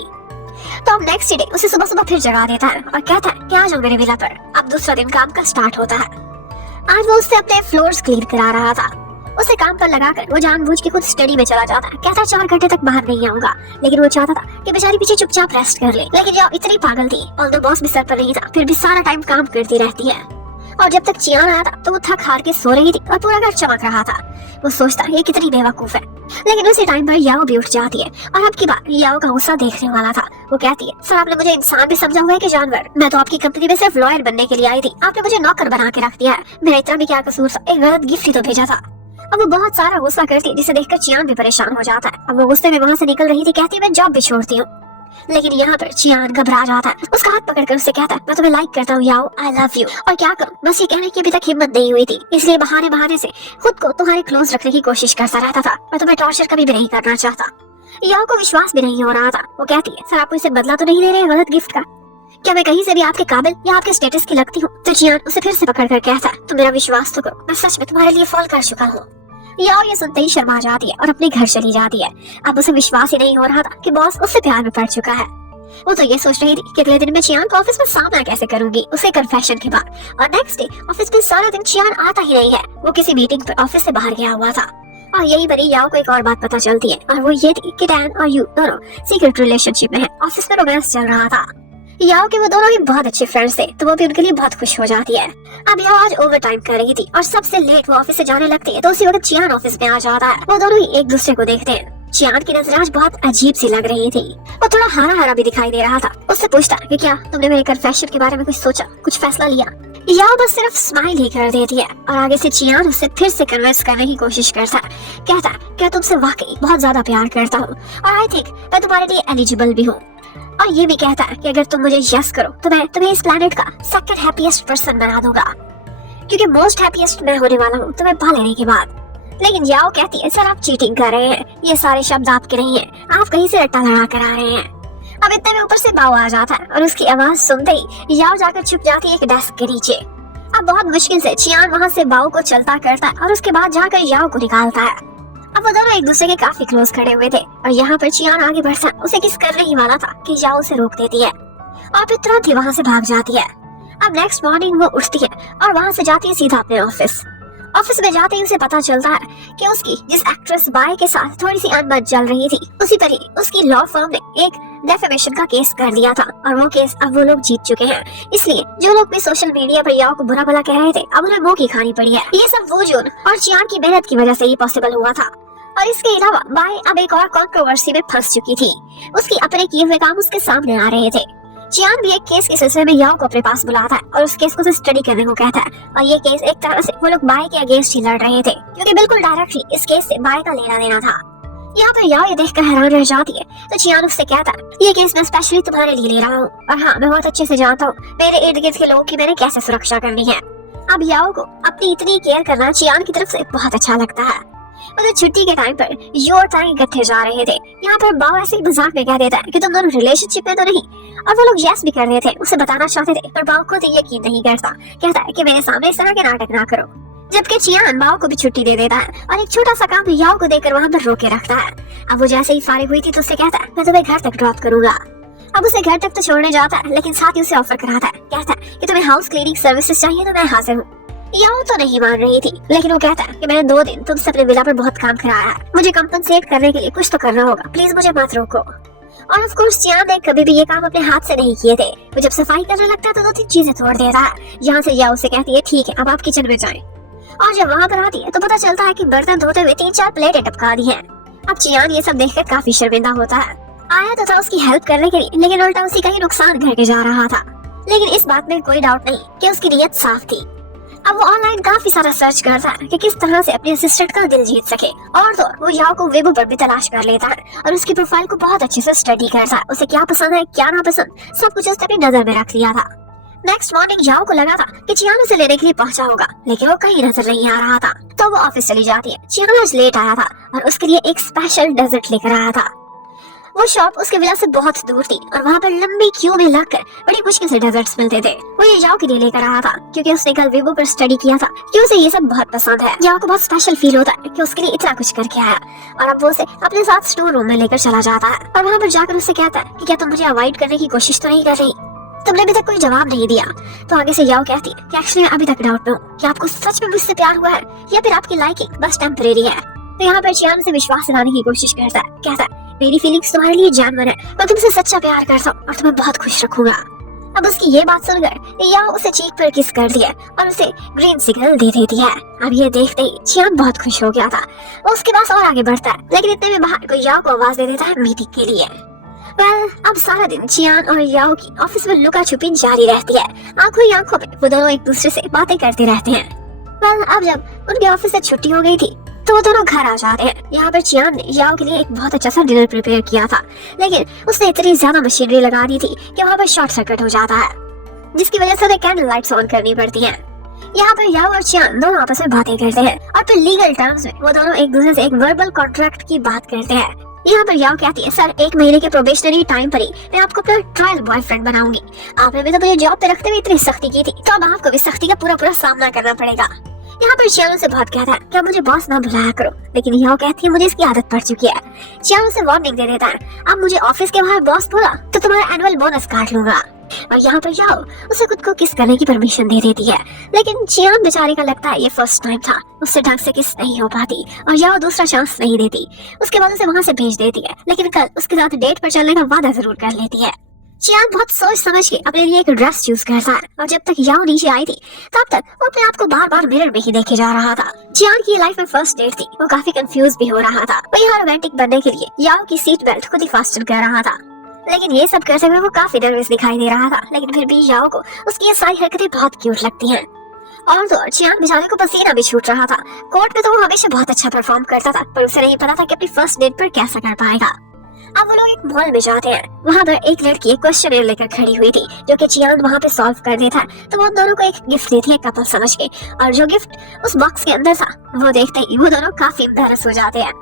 तो अब नेक्स्ट डे उसे सुबह सुबह फिर जगा देता है और कहता है कि आ जाओ मेरे विला पर। अब दूसरा दिन काम का स्टार्ट होता है। आज वो उससे अपने फ्लोर्स क्लीन करा रहा था। उसे काम पर लगाकर वो जानबूझ के खुद स्टडी में चला जाता है। कहता 4 घंटे तक बाहर नहीं आऊंगा, लेकिन वो चाहता था कि बेचारी पीछे चुपचाप रेस्ट कर ले। लेकिन याओ इतनी पागल थी, ऑल्दो बॉस भी सर पर नहीं था, फिर भी सारा टाइम काम करती रहती है। और जब तक चियान आया था तो वो थक हार के सो रही थी और पूरा घर चमक रहा था। वो सोचता ये कितनी बेवकूफ है, लेकिन उसी टाइम पर याओ भी उठ जाती है और अब की बार याओ का गुस्सा देखने वाला था। वो कहती है सर आपने मुझे इंसान भी समझा हुआ है कि जानवर? मैं तो आपकी कंपनी में सिर्फ लॉयर बनने के लिए आई थी, आपने मुझे नौकर बना के रख दिया है। मेरा इतना भी क्या कसूर था, एक गलत गिफ्ट ही तो भेजा था। अब वो बहुत सारा गुस्सा करती है जिसे देखकर चियान भी परेशान हो जाता है। अब वो गुस्से में वहाँ से निकल रही थी, कहती है मैं जॉब भी छोड़ती हूँ। लेकिन यहाँ पर चियान घबरा जाता है, उसका हाथ पकड़कर उससे कहता है मैं तुम्हें लाइक करता हूँ याओ, आई लव यू। और क्या करूँ, बस ये कहने की अभी तक हिम्मत नहीं हुई थी, इसलिए बहाने बहाने से खुद को तुम्हारे क्लोज रखने की कोशिश करता रहता था। मैं तुम्हें टॉर्चर कभी भी नहीं करना चाहता। याओ को विश्वास भी नहीं हो रहा था। वो कहती है सर आप इसे बदला तो नहीं दे रहे गलत गिफ्ट का? क्या मैं कहीं से भी आपके काबिल या आपके स्टेटस की लगती हूँ? तो चियान उसे फिर से पकड़ कर कहता, तुम मेरा विश्वास तो करो, मैं सच में तुम्हारे लिए फॉल कर चुका हूँ। याओ ये सुनते ही शर्मा जाती है और अपने घर चली जाती है। अब उसे विश्वास ही नहीं हो रहा था कि बॉस उससे प्यार में पड़ चुका है। वो तो ये सोच रही थी कि अगले दिन मैं चियान को ऑफिस में सामना कैसे करूंगी उसे कन्फेशन के बाद। और नेक्स्ट डे ऑफिस में सारा दिन चियान आता ही नहीं है। वो किसी मीटिंग पर ऑफिस से बाहर गया हुआ था और यही पर याओ को एक और बात पता चलती है और वो ये थी कि डैन और यू दोनों सीक्रेट रिलेशनशिप में हैं। ऑफिस में रोमांस चल रहा था। याओ के वो दोनों ही बहुत अच्छे फ्रेंड्स थे तो वो भी उनके लिए बहुत खुश हो जाती है। अब याओ आज ओवर टाइम कर रही थी और सबसे लेट वो ऑफिस से जाने लगती है तो उसी वक्त चियान ऑफिस में आ जाता है। वो दोनों ही एक दूसरे को देखते हैं। चियान की नजर आज बहुत अजीब सी लग रही थी। वो थोड़ा हरा हरा भी दिखाई दे रहा था। उससे पूछता कि क्या तुमने मेरे कन्फेशन के बारे में कुछ सोचा, कुछ फैसला लिया? याओ बस सिर्फ स्माइल ही कर देती है और आगे से चियान उसे फिर से कन्विंस करने की कोशिश करता है। कहता है क्या तुमसे वाकई बहुत ज्यादा प्यार करता हूँ और आई थिंक मैं तुम्हारे लिए एलिजिबल भी हूँ। और ये भी कहता है कि अगर तुम मुझे यस करो तो मैं तुम्हें इस प्लेनेट का सेकंड हैप्पीएस्ट पर्सन बना दूंगा, क्योंकि मोस्ट हैप्पीएस्ट मैं होने वाला हूँ तुम्हें पा लेने के बाद। लेकिन याओ कहती है सर आप चीटिंग कर रहे हैं, ये सारे शब्द आपके नहीं है, आप कहीं से रट्टा लड़ा कर आ रहे हैं। अब इतने में ऊपर से बाओ आ जाता है और उसकी आवाज सुनते ही याओ जाकर छुप जाती है एक डेस्क के नीचे। अब बहुत मुश्किल से चियान वहाँ से बाओ को चलता करता है और उसके बाद जाकर याओ को निकालता है। अब वो दोनों एक दूसरे के काफी क्लोज खड़े हुए थे और यहाँ पर चियान आगे बढ़ता उसे किस करने ही वाला था कि याओ उसे रोक देती है और फिर तुरंत ही वहाँ से भाग जाती है। अब नेक्स्ट मॉर्निंग वो उठती है और वहाँ से जाती है सीधा अपने ऑफिस। ऑफिस में जाते ही उसे पता चलता है कि उसकी जिस एक्ट्रेस बाय के साथ थोड़ी सी अनबन चल रही थी उसी पर ही उसकी लॉ फर्म ने एक डेफेमेशन का केस कर दिया था और वो केस अब वो लोग जीत चुके हैं। इसलिए जो लोग भी सोशल मीडिया पर याओ को बुरा भला कह रहे थे अब उन्हें मुंह की खानी पड़ी है। ये सब वो जून और चियान की मेहनत की वजह से ही पॉसिबल हुआ था। और इसके अलावा बाय अब एक और कंट्रोवर्सी में फंस चुकी थी। उसकी अपने किए हुए काम उसके सामने आ रहे थे। चियान भी एक केस के सिलसिले में याओ को अपने पास बुलाता है और उस केस को उसे स्टडी करने को कहता है। और ये केस एक तरह से वो लोग बाय के अगेंस्ट ही लड़ रहे थे क्योंकि बिल्कुल डायरेक्टली इस केस से बाय का लेना देना था। यहाँ पर याओ ये देखकर हैरान रह जाती है तो चियान उससे कहता है ये केस मैं स्पेशली तुम्हारे लिए ले रहा हूँ और हाँ मैं बहुत अच्छे से जानता हूँ मेरे इर्द गिर्द के लोगों की मैंने कैसे सुरक्षा करनी है। अब याओ को अपनी इतनी केयर करना चियान की तरफ से बहुत अच्छा लगता है। मतलब छुट्टी के टाइम पर यो और ताई इकट्ठे जा रहे थे। यहाँ पर बाओ ऐसे ही मजाक में कह देता है कि तुम दोनों रिलेशनशिप में तो नहीं, और वो लोग यस भी कर रहे थे, उसे बताना चाहते थे पर बाओ खुद यकीन नहीं करता। कहता है कि मेरे सामने इस तरह के नाटक ना करो। जबकि चियान बाओ को भी छुट्टी दे देता है और एक छोटा सा काम याओ को देकर वहाँ पर रोके रखता है। अब वो जैसे ही फारिग हुई थी तो उससे कहता है मैं तुम्हें घर तक ड्रॉप करूंगा। अब उसे घर तक तो छोड़ने जाता है लेकिन साथ ही उसे ऑफर कराता है। कहता है कि तुम्हें हाउस क्लीनिंग सर्विसेज चाहिए तो मैं हाजिर हूँ। याओ तो नहीं मान रही थी लेकिन वो कहता है कि मैंने 2 दिन तुमसे अपने विला पर बहुत काम कराया है, मुझे कंपनसेट करने के लिए कुछ तो करना होगा, प्लीज मुझे मत रोको। और ऑफ कोर्स चियान ने कभी भी ये काम अपने हाथ से नहीं किए थे। वो जब सफाई करने लगता है तो 2-3 चीजें तोड़ देता है। यहाँ से याओ से कहती है ठीक है अब आप किचन में जाएं। और जब वहाँ पर आती है तो पता चलता है कि बर्तन धोते हुए 3-4 प्लेटें टपका दी है। अब चियान ये सब देखकर काफी शर्मिंदा होता है। आया तो था उसकी हेल्प करने के लिए लेकिन उल्टा उसी का ही नुकसान करके जा रहा था। लेकिन इस बात में कोई डाउट नहीं कि उसकी नीयत साफ थी। अब वो ऑनलाइन काफी सारा सर्च करता है कि किस तरह से अपने असिस्टेंट का दिल जीत सके और तो वो याओ को वेबो पर भी तलाश कर लेता है और उसकी प्रोफाइल को बहुत अच्छे से स्टडी करता है। उसे क्या पसंद है क्या ना पसंद सब कुछ उसने अपनी नजर में रख लिया था। नेक्स्ट मॉर्निंग याओ को लगा था कि चियान उसे लेने के लिए पहुंचा होगा लेकिन वो कहीं नजर नहीं आ रहा था। तो वो ऑफिस चली जाती है। चियान आज लेट आया था और उसके लिए एक स्पेशल डेजर्ट लेकर आया था। वो शॉप उसके विला से बहुत दूर थी और वहाँ पर लंबी क्यू में लगकर बड़ी मुश्किल से डेजर्ट्स मिलते थे। वो ये याओ के लिए लेकर आया था क्योंकि उसने कल वेबो पर स्टडी किया था कि उसे ये सब बहुत पसंद है। याओ को बहुत स्पेशल फील होता है कि उसके लिए इतना कुछ करके आया और अब वो उसे अपने साथ स्टोर रूम में लेकर चला जाता है और वहाँ पर जाकर उससे कहता है कि क्या तुम मुझे अवॉइड करने की कोशिश तो नहीं कर रही, तुमने अभी तक कोई जवाब नहीं दिया। तो आगे से याओ कहती है कि एक्चुअली अभी तक डाउट में हूँ कि आपको सच में मुझसे प्यार हुआ है या फिर आपकी लाइकिंग बस टेम्परेरी है। तो यहाँ पर चियान से विश्वास दिलाने की कोशिश करता है। कहता है मेरी फीलिंग्स तुम्हारे लिए जेन्युइन है, मैं तुमसे सच्चा प्यार करता हूँ और तुम्हें बहुत खुश रखूंगा। अब उसकी ये बात सुनकर याओ उसे चीक पर किस कर दिया और उसे ग्रीन सिग्नल दे देती है। अब ये देखते ही चियान बहुत खुश हो गया था। वो उसके पास और आगे बढ़ता है लेकिन इतने में बाहर कोई याओ को आवाज दे देता है मीटिंग के लिए। अब सारा दिन चियान और याओ की ऑफिस में लुका छुपी जारी रहती है। आंखों ही आंखों में वो दोनों एक दूसरे से बातें करते रहते हैं। अब जब उनके ऑफिस से छुट्टी हो गई थी तो वो दोनों घर आ जाते हैं। यहाँ पर चियान ने याओ के लिए एक बहुत अच्छा सा डिनर प्रिपेयर किया था लेकिन उसने इतनी ज्यादा मशीनरी लगा दी थी कि वहाँ पर शॉर्ट सर्किट हो जाता है जिसकी वजह से उन्हें कैंडल लाइट्स ऑन करनी पड़ती हैं। यहाँ पर याओ और चियान दोनों आपस में बातें करते हैं और फिर लीगल टर्म्स में वो दोनों एक दूसरे से एक वर्बल कॉन्ट्रैक्ट की बात करते हैं यहाँ पर याओ कहती है, सर 1 महीने के प्रोबेशनरी टाइम पर ही मैं आपको अपना ट्रायल बॉयफ्रेंड बनाऊंगी। आपने भी तो मुझे जॉब पे रखते हुए इतनी सख्ती की थी, तो अब आपको भी सख्ती का पूरा सामना करना पड़ेगा। यहाँ पर चियानो से बहुत कहता है, क्या मुझे बॉस ना बुलाया करो, लेकिन याओ कहती है, मुझे इसकी आदत पड़ चुकी है। चियानो से वार्निंग दे देता है, अब मुझे ऑफिस के बाहर बॉस बोला तो तुम्हारा एनुअल बोनस काट लूंगा। और यहाँ पर याओ उसे खुद को किस करने की परमिशन दे देती है, लेकिन चियान बेचारी का लगता है ये फर्स्ट टाइम था, उससे ढंग से किस नहीं हो पाती और याओ दूसरा चांस नहीं देती। उसके बाद उसे वहाँ से भेज देती है, लेकिन कल उसके साथ डेट पर चलने का वादा जरूर कर लेती है। चियान बहुत सोच समझ के अपने लिए एक ड्रेस चूज करता है, और जब तक याओ नीचे आई थी तब तक वो अपने आप को बार बार मिरर में ही देखे जा रहा था। चियान की लाइफ में फर्स्ट डेट थी, वो काफी कंफ्यूज भी हो रहा था। वो यहाँ रोमांटिक बनने के लिए याओ की सीट बेल्ट खुद ही फास्टन कर रहा था, लेकिन ये सब करते हुए वो काफी नर्वस दिखाई दे रहा था। लेकिन फिर भी याओ को उसकी ये सारी हरकतें बहुत क्यूट लगती हैं। और तो चियान बेचारे को पसीना भी छूट रहा था। कोर्ट पे तो वो हमेशा बहुत अच्छा परफॉर्म करता था, पर उसे नहीं पता था कि अपनी फर्स्ट डेट पर कैसा कर पाएगा। अब वो लोग एक मॉल में जाते हैं। वहाँ पर एक लड़की एक क्वेश्चन लेकर खड़ी हुई थी, जो कि चियान वहाँ पे सॉल्व कर देता है। तो वो दोनों को एक गिफ्ट देती है कपल समझ के, और जो गिफ्ट उस बॉक्स के अंदर था वो देखते ही वो दोनों काफी एम्बैरस हो जाते हैं।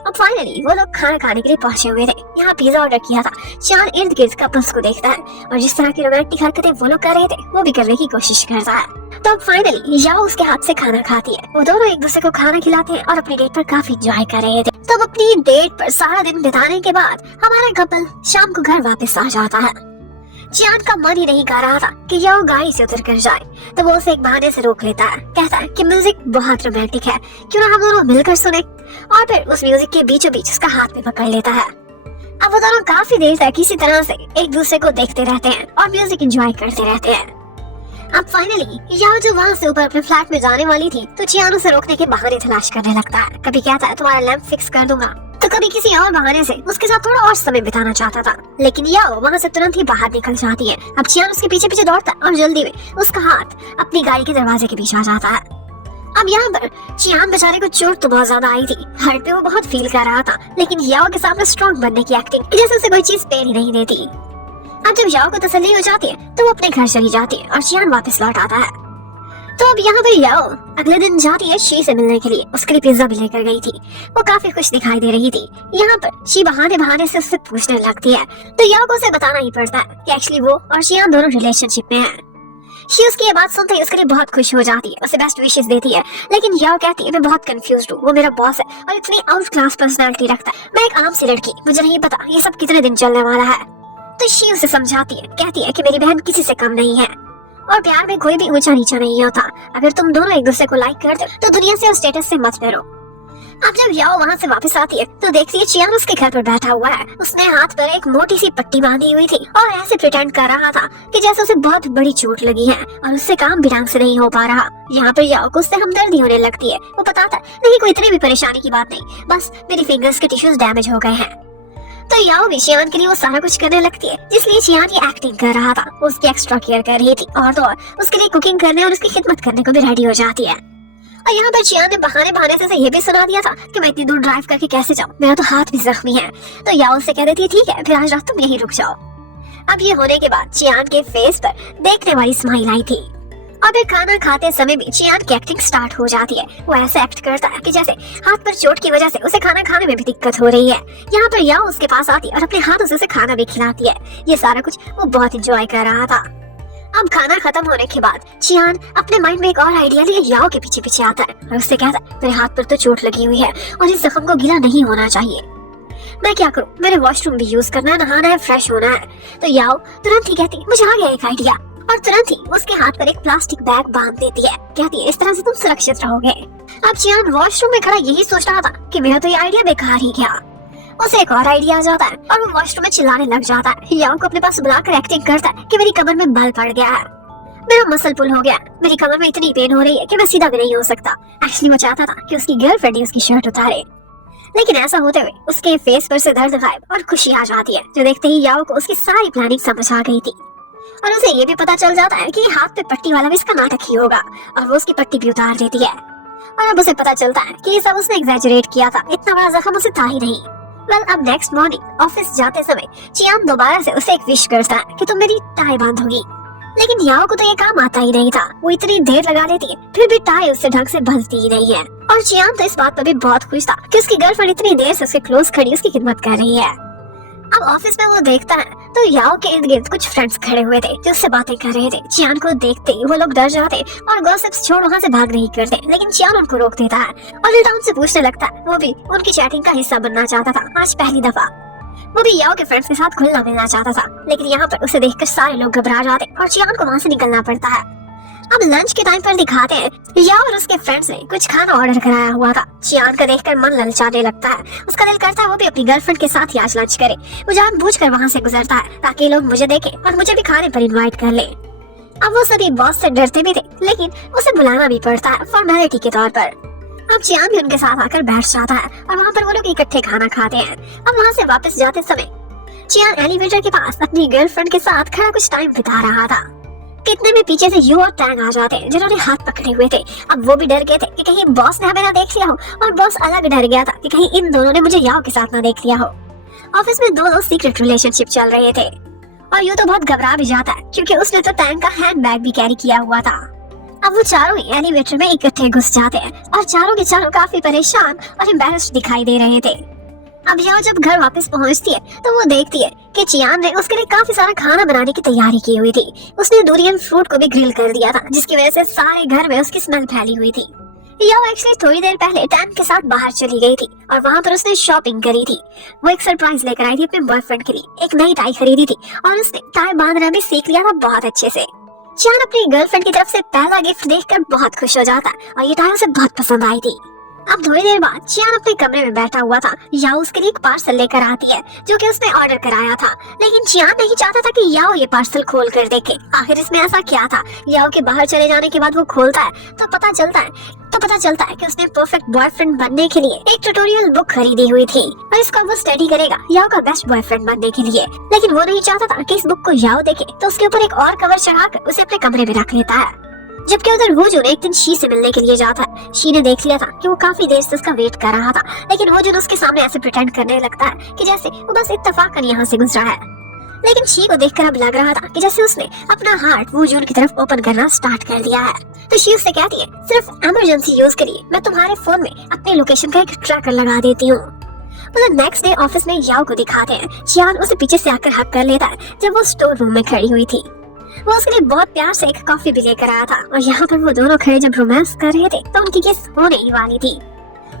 अब फाइनली वो लोग खाना खाने के लिए पहुंचे हुए थे। यहाँ पिज्जा ऑर्डर किया था। चियान इर्द गिर्द कपल्स को देखता है, और जिस तरह की रोमांटिक हरकतें वो लोग कर रहे थे वो भी करने की कोशिश करता है। तो अब फाइनली याओ उसके हाथ से खाना खाती है। वो दोनों एक दूसरे को खाना खिलाते हैं और अपनी डेट पर काफी एंजॉय कर रहे थे। तो अपनी डेट पर सारा दिन बिताने के बाद हमारा कपल शाम को घर वापस आ जाता है। चियान का मन ही नहीं कर रहा था कि याओ गाड़ी से उतर कर जाए, तो वो उसे एक बहाने से रोक लेता है। कहता है कि म्यूजिक बहुत रोमांटिक है, क्यों ना हम दोनों मिलकर सुने। और फिर उस म्यूजिक के बीचों बीच उसका हाथ भी पकड़ लेता है। अब वो दोनों काफी देर तक किसी तरह से एक दूसरे को देखते रहते हैं और म्यूजिक एंजॉय करते रहते हैं। अब फाइनली याओ जो वहाँ से ऊपर अपने फ्लैट में जाने वाली थी, तो चियान उसे रोकने के बहाने तलाश करने लगता है। कभी कहता है तुम्हारा लैंप फिक्स कर दूंगा, तो कभी किसी और बहाने से उसके साथ थोड़ा और समय बिताना चाहता था। लेकिन याओ वहाँ से तुरंत ही बाहर निकल जाती है। अब चियान उसके पीछे पीछे दौड़ता है और जल्दी में उसका हाथ अपनी गाड़ी के दरवाजे के बीच आ जाता है। अब यहाँ पर चियान बेचारे को चोट तो बहुत ज्यादा आई थी, हर्ट पे वो बहुत फील कर रहा था, लेकिन याओ के सामने स्ट्रॉन्ग बनने की एक्टिंग जैसे उसे कोई चीज पेन ही नहीं देती। अब जब याओ को तसल्ली हो जाती है तो वो अपने घर चली जाती है और चियान वापस लौट आता है। तो अब यहाँ पर याओ अगले दिन जाती है शी से मिलने के लिए। उसके लिए पिज्जा भी लेकर गई थी। वो काफी खुश दिखाई दे रही थी। यहाँ पर शी बहाने बहाने से उससे पूछने लगती है, तो याओ को उसे बताना ही पड़ता है कि एक्चुअली वो और चियान दोनों रिलेशनशिप में हैं। शी उसकी ये बात सुनते ही उसके लिए बहुत खुश हो जाती है, उसे बेस्ट विशेस देती है। लेकिन याओ कहती है मैं बहुत कंफ्यूज्ड हूँ, वो मेरा बॉस है और इतनी आउट क्लास पर्सनालिटी रखता है, मैं एक आम सी लड़की, मुझे नहीं पता ये सब कितने दिन चलने वाला है। तो शी उसे समझाती है, कहती है कि मेरी बहन किसी से कम नहीं है और प्यार में कोई भी ऊंचा नीचा नहीं होता। अगर तुम दोनों एक दूसरे को लाइक करते हो तो दुनिया से और स्टेटस से मत डरो। अब जब याओ वहाँ से वापस आती है तो देखती है चियान उसके घर पर बैठा हुआ है। उसने हाथ पर एक मोटी सी पट्टी बांधी हुई थी और ऐसे प्रिटेंड कर रहा था कि जैसे उसे बहुत बड़ी चोट लगी है और उससे काम भी ढंग से नहीं हो पा रहा। यहाँ पर याओ को उससे हमदर्दी होने लगती है। वो बताता है नहीं कोई इतनी भी परेशानी की बात नहीं, बस मेरी फिंगर्स के टिश्यूज डैमेज हो गए हैं। तो याओ भी चियान के लिए वो सारा कुछ करने लगती है जिसलिए चियान ये एक्टिंग कर रहा था। वो उसकी एक्स्ट्रा केयर कर रही थी और तो और उसके लिए कुकिंग करने और उसकी खिदमत करने को भी रेडी हो जाती है। और यहाँ पर चियान ने बहाने बहाने से ये भी सुना दिया था कि मैं इतनी दूर ड्राइव करके कैसे जाऊँ, मेरा तो हाथ भी जख्मी है। तो याओ से कह देती है ठीक है फिर आज रात तुम यहीं रुक जाओ। अब ये होने के बाद चियान के फेस पर देखने वाली स्माइल आई थी और फिर खाना खाते समय भी चियान की एक्टिंग स्टार्ट हो जाती है। वो ऐसे एक्ट करता है कि जैसे हाथ पर चोट की वजह से उसे खाना खाने में भी दिक्कत हो रही है। यहाँ पर याओ उसके पास आती है और अपने हाथों से उसे खाना भी खिलाती है। ये सारा कुछ वो बहुत एंजॉय कर रहा था। अब खाना खत्म होने के बाद चियान अपने माइंड में एक और आइडिया लिए याओ के पीछे पीछे आता है और उससे कहता है मेरे हाथ पर तो चोट लगी हुई है और इस जख्म को गीला नहीं होना चाहिए, मैं क्या करूँ, मेरे वॉशरूम भी यूज करना है, नहाना है, फ्रेश होना है। तो याओ तुरंत ही कहती मुझे आ गया एक आइडिया और तुरंत ही उसके हाथ पर एक प्लास्टिक बैग बांध देती है। कहती है इस तरह से तुम सुरक्षित रहोगे। अब चियान वॉशरूम में खड़ा यही सोच रहा था कि मेरा तो ये आइडिया बेकार ही गया। उसे एक और आइडिया आ जाता है और वो वॉशरूम में चिल्लाने लग जाता है। याओ को अपने पास बुलाकर एक्टिंग करता है कि मेरी कमर में बल पड़ गया है, मेरा मसल पुल हो गया, मेरी कमर में इतनी पेन हो रही है कि मैं सीधा भी नहीं हो सकता। एक्चुअली वो चाहता था कि उसकी गर्लफ्रेंड ही उसकी शर्ट उतारे, लेकिन ऐसा होते हुए उसके फेस पर से दर्द गायब और खुशी आ जाती है, जो देखते ही याओ को उसकी सारी प्लानिंग समझ आ गई थी। और उसे ये भी पता चल जाता है कि हाथ पे पट्टी वाला भी इसका नाटक ही होगा और वो उसकी पट्टी भी उतार देती है। और अब उसे पता चलता है कि ये सब उसने एग्जैजरेट किया था, इतना बड़ा जख्म उसे था ही नहीं। वेल अब नेक्स्ट मॉर्निंग ऑफिस जाते समय चियान दोबारा से उसे एक विश करता है कि तुम मेरी टाई बांधोगी, लेकिन याओ को तो ये काम आता ही नहीं था। वो इतनी देर लगा लेती है फिर भी टाई उससे ढंग से बंधती ही नहीं है और चियान तो इस बात पर भी बहुत खुश था कि उसकी गर्लफ्रेंड इतनी देर से उसके क्लोज खड़ी उसकी खिदमत कर रही है। अब ऑफिस में वो देखता है तो याओ के इर्द गिर्द कुछ फ्रेंड्स खड़े हुए थे जो उससे बातें कर रहे थे। चियान को देखते ही वो लोग डर जाते और गॉसिप्स छोड़ वहाँ से भाग नहीं करते, लेकिन चियान उनको रोक देता है और उल्टा उनसे पूछने लगता है। वो भी उनकी चैटिंग का हिस्सा बनना चाहता था आज पहली दफा। वो भी याओ के फ्रेंड्स के साथ घुलना मिलना चाहता था, लेकिन यहाँ पर उसे देखकर सारे लोग घबरा जाते और चियान को वहाँ से निकलना पड़ता है। अब लंच के टाइम पर दिखाते हैं याओ और उसके फ्रेंड्स ने कुछ खाना ऑर्डर कराया हुआ था। चियान का देखकर मन ललचाने लगता है, उसका दिल करता है वो भी अपनी गर्लफ्रेंड के साथ ही आज लंच करे। वो जानबूझकर वहाँ से गुजरता है ताकि लोग मुझे देखें और मुझे भी खाने पर इनवाइट कर ले। अब वो सभी बॉस से डरते भी थे, लेकिन उसे बुलाना भी पड़ता है फॉर्मेलिटी के तौर पर। अब चियान भी उनके साथ आकर बैठ जाता है और वहाँ पर वो लोग इकट्ठे खाना खाते हैं। अब वहाँ से वापस जाते समय चियान एलिवेटर के पास अपनी गर्लफ्रेंड के साथ खड़ा कुछ टाइम बिता रहा था। कितने में पीछे से यू और टैंग आ जाते हैं जिन्होंने हाथ पकड़े हुए थे। अब वो भी डर गए थे कि कहीं बॉस ने हमें ना देख लिया हो, और बॉस अलग डर गया था कि कहीं इन दोनों ने मुझे याओ के साथ ना देख लिया हो। ऑफिस में दोनों सीक्रेट रिलेशनशिप चल रहे थे और यू तो बहुत घबरा भी जाता है क्योंकि उसने तो टैंग का हैंडबैग भी कैरी किया हुआ था। अब वो चारों ही एलिवेटर में इकट्ठे घुस जाते हैं और चारों के चारों काफी परेशान और एम्बैरेस्ड दिखाई दे रहे थे। अब याओ जब घर वापस पहुंचती है तो वो देखती है कि चियान ने उसके लिए काफी सारा खाना बनाने की तैयारी की हुई थी। उसने डूरियन फ्रूट को भी ग्रिल कर दिया था जिसकी वजह से सारे घर में उसकी स्मेल फैली हुई थी। याओ एक्चुअली थोड़ी देर पहले टैन के साथ बाहर चली गई थी और वहाँ पर उसने शॉपिंग करी थी। वो एक सरप्राइज लेकर आई थी अपने बॉयफ्रेंड के लिए, एक नई टाई खरीदी थी और उसने टाई बांधना भी सीख लिया था बहुत अच्छे से। चियान अपनी गर्लफ्रेंड की तरफ से पहला गिफ्ट देखकर बहुत खुश हो जाता है और ये टाई उसे बहुत पसंद आई थी। अब थोड़ी देर बाद चियान अपने कमरे में बैठा हुआ था। याओ उसके लिए एक पार्सल लेकर आती है जो कि उसने ऑर्डर कराया था, लेकिन चियान नहीं चाहता था कि याओ ये पार्सल खोल कर देखे आखिर इसमें ऐसा क्या था। याओ के बाहर चले जाने के बाद वो खोलता है तो पता चलता है कि उसने परफेक्ट बॉयफ्रेंड बनने के लिए एक ट्यूटोरियल बुक खरीदी हुई थी और इसको वो स्टडी करेगा याओ का बेस्ट बॉयफ्रेंड बनने के लिए। लेकिन वो नहीं चाहता था कि इस बुक को याओ देखे, तो उसके ऊपर एक और कवर चढ़ाकर उसे अपने कमरे में रख लेता है। जबकि उधर वूजुन एक दिन शी से मिलने के लिए जाता है। शी ने देख लिया था कि वो काफी देर से उसका वेट कर रहा था, लेकिन वूजुन उसके सामने ऐसे प्रिटेंड करने लगता है कि जैसे वो बस इत्तेफाकन यहाँ से गुजरा है। लेकिन शी को देखकर अब लग रहा था कि जैसे उसने अपना हार्ट वूजुन की तरफ ओपन करना स्टार्ट कर दिया है। तो शी उससे कहती है सिर्फ इमरजेंसी यूज के लिए मैं तुम्हारे फोन में अपनी लोकेशन का एक ट्रैकर लगा देती हूँ। मतलब नेक्स्ट डे ऑफिस में याओ को दिखाते हैं। चियान उसे पीछे से आकर हक कर लेता है जब वो स्टोर रूम में खड़ी हुई थी। वो उसके लिए बहुत प्यार से एक कॉफी भी लेकर आया था और यहाँ पर वो दोनों खड़े जब रोमांस कर रहे थे तो उनकी किस होने ही वाली थी,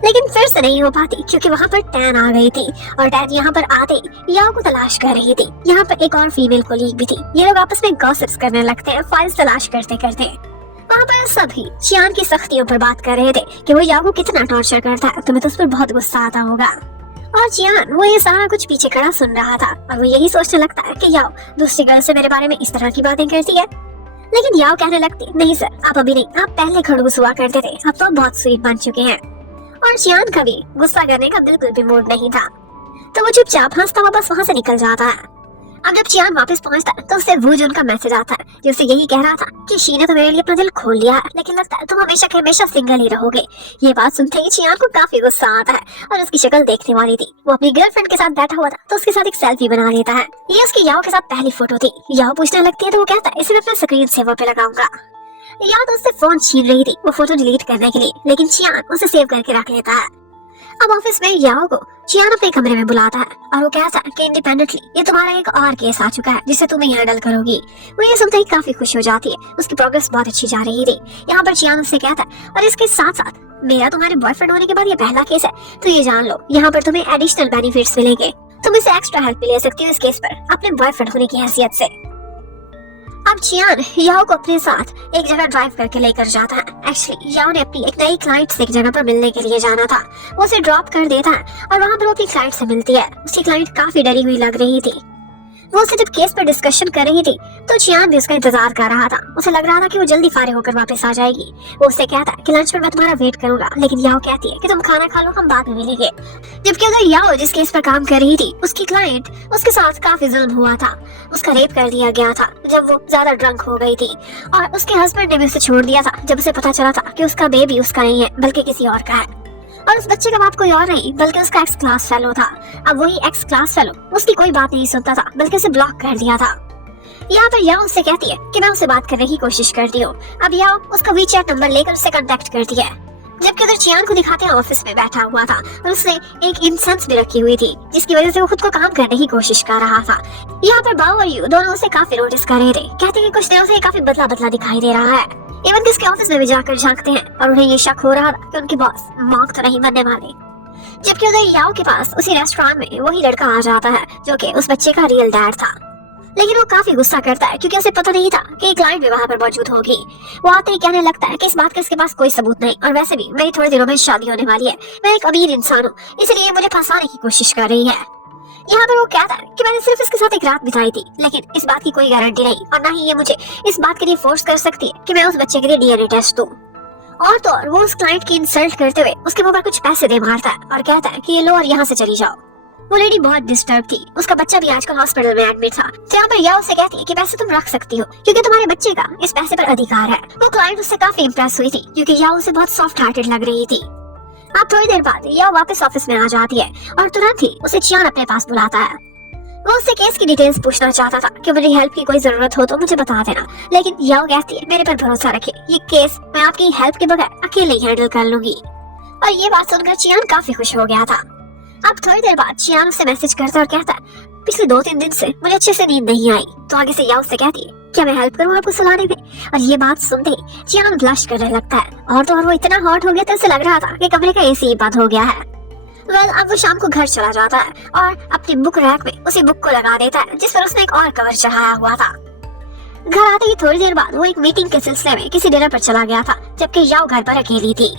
लेकिन फिर से नहीं हो पाती क्योंकि वहाँ पर टैन आ गई थी और टैन यहाँ पर आते ही याओ को तलाश कर रही थी। यहाँ पर एक और फीमेल कोलीग भी थी। ये लोग आपस में गॉसिप्स करने लगते हैं फाइल्स तलाश करते करते। वहाँ पर सभी चियान की सख्तियों पर बात कर रहे थे कि वो याओ को कितना टॉर्चर करता है, तुम्हें तो उस पर बहुत गुस्सा आता होगा। और चियान वो ये सारा कुछ पीछे खड़ा सुन रहा था और वो यही सोचने लगता है कि याओ दूसरी गर्ल से मेरे बारे में इस तरह की बातें करती है। लेकिन याओ कहने लगती नहीं सर, आप अभी नहीं, आप पहले खड़ूस हुआ करते थे, अब तो बहुत स्वीट बन चुके हैं। और चियान का भी गुस्सा करने का बिल्कुल भी मूड नहीं था, तो वो चुपचाप हंसता हुआ बस वहाँ से निकल जाता है। अब जब चियान वापस पहुंचता है तो उससे वूजुन का मैसेज आता है जो उसे यही कह रहा था कि शी ने तो मेरे लिए अपना दिल खोल लिया है, लेकिन लगता है तुम हमेशा के हमेशा सिंगल ही रहोगे। ये बात सुनते ही चियान को काफी गुस्सा आता है और उसकी शक्ल देखने वाली थी। वो अपनी गर्लफ्रेंड के साथ बैठा हुआ था तो उसके साथ एक सेल्फी बना लेता है। ये उसकी याओ के साथ पहली फोटो थी। याओ पूछने लगती है तो वो कहता है इसे मैं अपने स्क्रीन सेवर पे लगाऊंगा। याओ तो उससे फोन छीन रही थी वो फोटो डिलीट करने के लिए, लेकिन चियान उसे सेव करके रख लेता है। अब ऑफिस में याओ को चियान अपने कमरे में बुलाता है और वो कहता है कि इंडिपेंडेंटली ये तुम्हारा एक और केस आ चुका है जिसे तुम ही हैंडल करोगी। वो ये सुनते ही काफी खुश हो जाती है, उसकी प्रोग्रेस बहुत अच्छी जा रही थी। यहाँ पर चियान उससे कहता है और इसके साथ साथ मेरा तुम्हारे बॉयफ्रेंड होने के बाद ये पहला केस है, तो ये जान लो यहाँ पर तुम्हें एडिशनल बेनिफिट्स मिलेंगे। तुम इसे एक्स्ट्रा हेल्प भी ले सकती हो इस केस पर अपने बॉयफ्रेंड होने की हैसियत से। अब चियान याओ को अपने साथ एक जगह ड्राइव करके लेकर जाता है। एक्चुअली याओ ने अपनी एक नई क्लाइंट से एक जगह पर मिलने के लिए जाना था। वो उसे ड्रॉप कर देता है और वहाँ पर वो अपनी क्लाइंट से मिलती है। उसकी क्लाइंट काफी डरी हुई लग रही थी। वो उससे जब केस पर डिस्कशन कर रही थी तो चियान भी उसका इंतजार कर रहा था। उसे लग रहा था कि वो जल्दी फारिग होकर वापस आ जाएगी। वो उससे कहता है कि लंच पर मैं तुम्हारा वेट करूंगा, लेकिन याओ कहती है कि तुम खाना खा लो, हम बाद में मिलेंगे। जबकि उधर याओ जिस केस पर काम कर रही थी उसकी क्लाइंट उसके साथ काफी जुल्म हुआ था। उसका रेप कर दिया गया था जब वो ज्यादा ड्रंक हो गई थी और उसके हस्बैंड ने भी उसे छोड़ दिया था जब उसे पता चला था कि उसका बेबी उसका नहीं है बल्कि किसी और का है। और उस बच्चे का बाप कोई और नहीं बल्कि उसका एक्स क्लास फेलो था। अब वही एक्स क्लास फेलो उसकी कोई बात नहीं सुनता था बल्कि उसे ब्लॉक कर दिया था। यहाँ पर याओ उससे कहती है कि मैं उससे बात करने की कोशिश करती हूँ। अब याओ उसका वीचैट नंबर लेकर उससे कांटेक्ट करती है। जबकि उधर चियान को दिखाते हैं ऑफिस में बैठा हुआ था और उसने एक इंसेंस भी रखी हुई थी जिसकी वजह से वो खुद को काम करने की कोशिश कर रहा था। यहाँ पर बाओ और यू दोनों उसे काफी नोटिस कर रहे थे, कहते हैं कि कुछ दिनों से काफी बदला बदला दिखाई दे रहा है। इवन किसके ऑफिस में भी जाकर झांकते हैं और उन्हें ये शक हो रहा था कि उनके बॉस मॉन्क तो नहीं बनने वाले। जबकि उधर याओ के पास उसी रेस्टोरेंट में वही लड़का आ जाता है जो कि उस बच्चे का रियल डैड था, लेकिन वो काफी गुस्सा करता है क्योंकि उसे पता नहीं था कि क्लाइंट भी वहाँ पर मौजूद होगी। वो आते ही कहने लगता है कि इस बात का इसके पास कोई सबूत नहीं और वैसे भी मेरी थोड़े दिनों में शादी होने वाली है, मैं एक अमीर इंसान हूँ, इसलिए मुझे फंसाने की कोशिश कर रही है। यहाँ पर वो कहता है कि मैंने सिर्फ इसके साथ एक रात बिताई थी, लेकिन इस बात की कोई गारंटी नहीं और न ही ये मुझे इस बात के लिए फोर्स कर सकती है कि मैं उस बच्चे के लिए डीएनए टेस्ट दूं। और तो और वो उस क्लाइंट की इंसल्ट करते हुए उसके मुंह पर कुछ पैसे दे मारता है और कहता है कि ये लो और यहाँ से चली जाओ। वो लेडी बहुत डिस्टर्ब थी, उसका बच्चा भी आजकल हॉस्पिटल में एडमिट था। तो यहाँ पर याओ से कहती है कि पैसे तुम रख सकती हो क्योंकि तुम्हारे बच्चे का इस पैसे पर अधिकार है। वो क्लाइंट उससे काफी इम्प्रेस हुई थी क्योंकि याओ उसे बहुत सॉफ्ट हार्टेड लग रही थी। अब थोड़ी देर बाद याओ वापस ऑफिस में आ जाती है और तुरंत ही उसे चियान अपने पास बुलाता है। वो उससे केस की डिटेल्स पूछना चाहता था कि मेरी हेल्प की कोई जरूरत हो तो मुझे बता देना, लेकिन याओ कहती है मेरे पर भरोसा रखे, ये केस मैं आपकी हेल्प के बगैर अकेले ही हैंडल कर लूंगी। और ये बात सुनकर चियान काफी खुश हो गया था। अब थोड़ी देर बाद चियान उसे मैसेज करता है और कहता है पिछले 2-3 दिन से मुझे अच्छे से नींद नहीं आई। तो आगे से याओ से कहती है क्या मैं हेल्प करूँ आपको सुलाने में। और ये बात सुनते ही चियान ब्लश करने लगता है और तो और वो इतना हॉट हो गया तो उसे लग रहा था कि कमरे का एसी बंद हो गया है। अब वो शाम को घर चला जाता है और अपनी बुक रैक में उसी बुक को लगा देता है जिस पर उसने एक और कवर चढ़ाया हुआ था। घर आते ही थोड़ी देर बाद वो एक मीटिंग के सिलसिले में किसी डिनर पर चला गया था, जबकि याओ घर पर अकेली थी।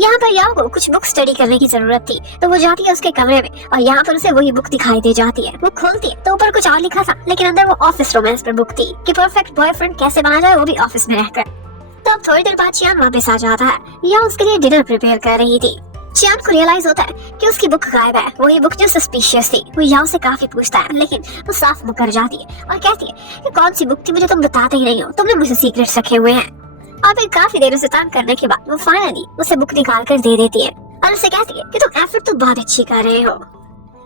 यहाँ पर याओ को कुछ बुक स्टडी करने की जरूरत थी तो वो जाती है उसके कमरे में और यहाँ पर उसे वही बुक दिखाई दे जाती है। वो खोलती है तो ऊपर कुछ और लिखा था, लेकिन अंदर वो ऑफिस रोमांस पर बुक थी कि परफेक्ट बॉयफ्रेंड कैसे बना जाए, वो भी ऑफिस में रहकर। तो अब थोड़ी देर बाद चियान वापस आ जाता है। याओ उसके लिए डिनर प्रिपेयर कर रही थी। चियान को रियलाइज होता है कि उसकी बुक गायब है। वही बुक जो सस्पिशियस थी। वो याओ से काफी पूछता है लेकिन वो साफ मुकर जाती है और कहती है कि कौन सी बुक थी मुझे तुम बताते ही नहीं हो, तुमने मुझे सीक्रेट्स रखे हुए हैं। और फिर काफी देर उसे तंग करने के बाद वो फाइनली उसे बुक निकाल कर दे देती है और उसे कहती है कि तुम एफर्ट तो बहुत अच्छी कर रहे हो।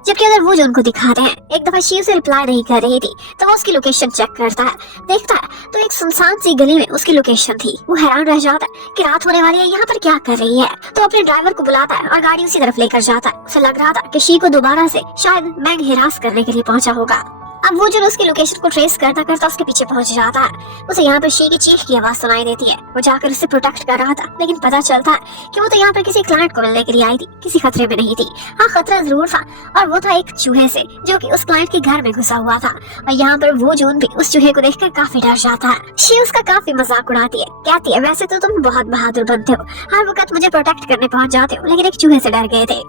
जबकि अगर वो जो उनको दिखाते हैं, एक दफा शी उसे रिप्लाई नहीं कर रही थी तो वो उसकी लोकेशन चेक करता है, देखता है तो एक सुनसान सी गली में उसकी लोकेशन थी। वो हैरान रह जाता है कि रात होने वाली है, यहाँ पर क्या कर रही है। तो अपने ड्राइवर को बुलाता है और गाड़ी उसी तरफ लेकर जाता है। उसे लग रहा था कि शी को दोबारा से शायद मैंग हिरास करने के लिए पहुंचा होगा। अब वो जो उसकी लोकेशन को ट्रेस करता करता उसके पीछे पहुंच जाता है। उसे यहाँ पर शी की चीख की आवाज सुनाई देती है। वो जाकर उसे प्रोटेक्ट कर रहा था, लेकिन पता चलता है कि वो तो यहाँ पर किसी क्लाइंट को मिलने के लिए आई थी, किसी खतरे में नहीं थी। हाँ, खतरा जरूर था और वो था एक चूहे से जो कि उस क्लाइंट के घर में घुसा हुआ था। और यहाँ पर वो जून भी उस चूहे को देखकर काफी डर जाता है। शी उसका काफी मजाक उड़ाती है, कहती है वैसे तो तुम बहुत बहादुर बनते हो, हर वक्त मुझे प्रोटेक्ट करने पहुंच जाते हो, लेकिन एक चूहे से डर गए थे।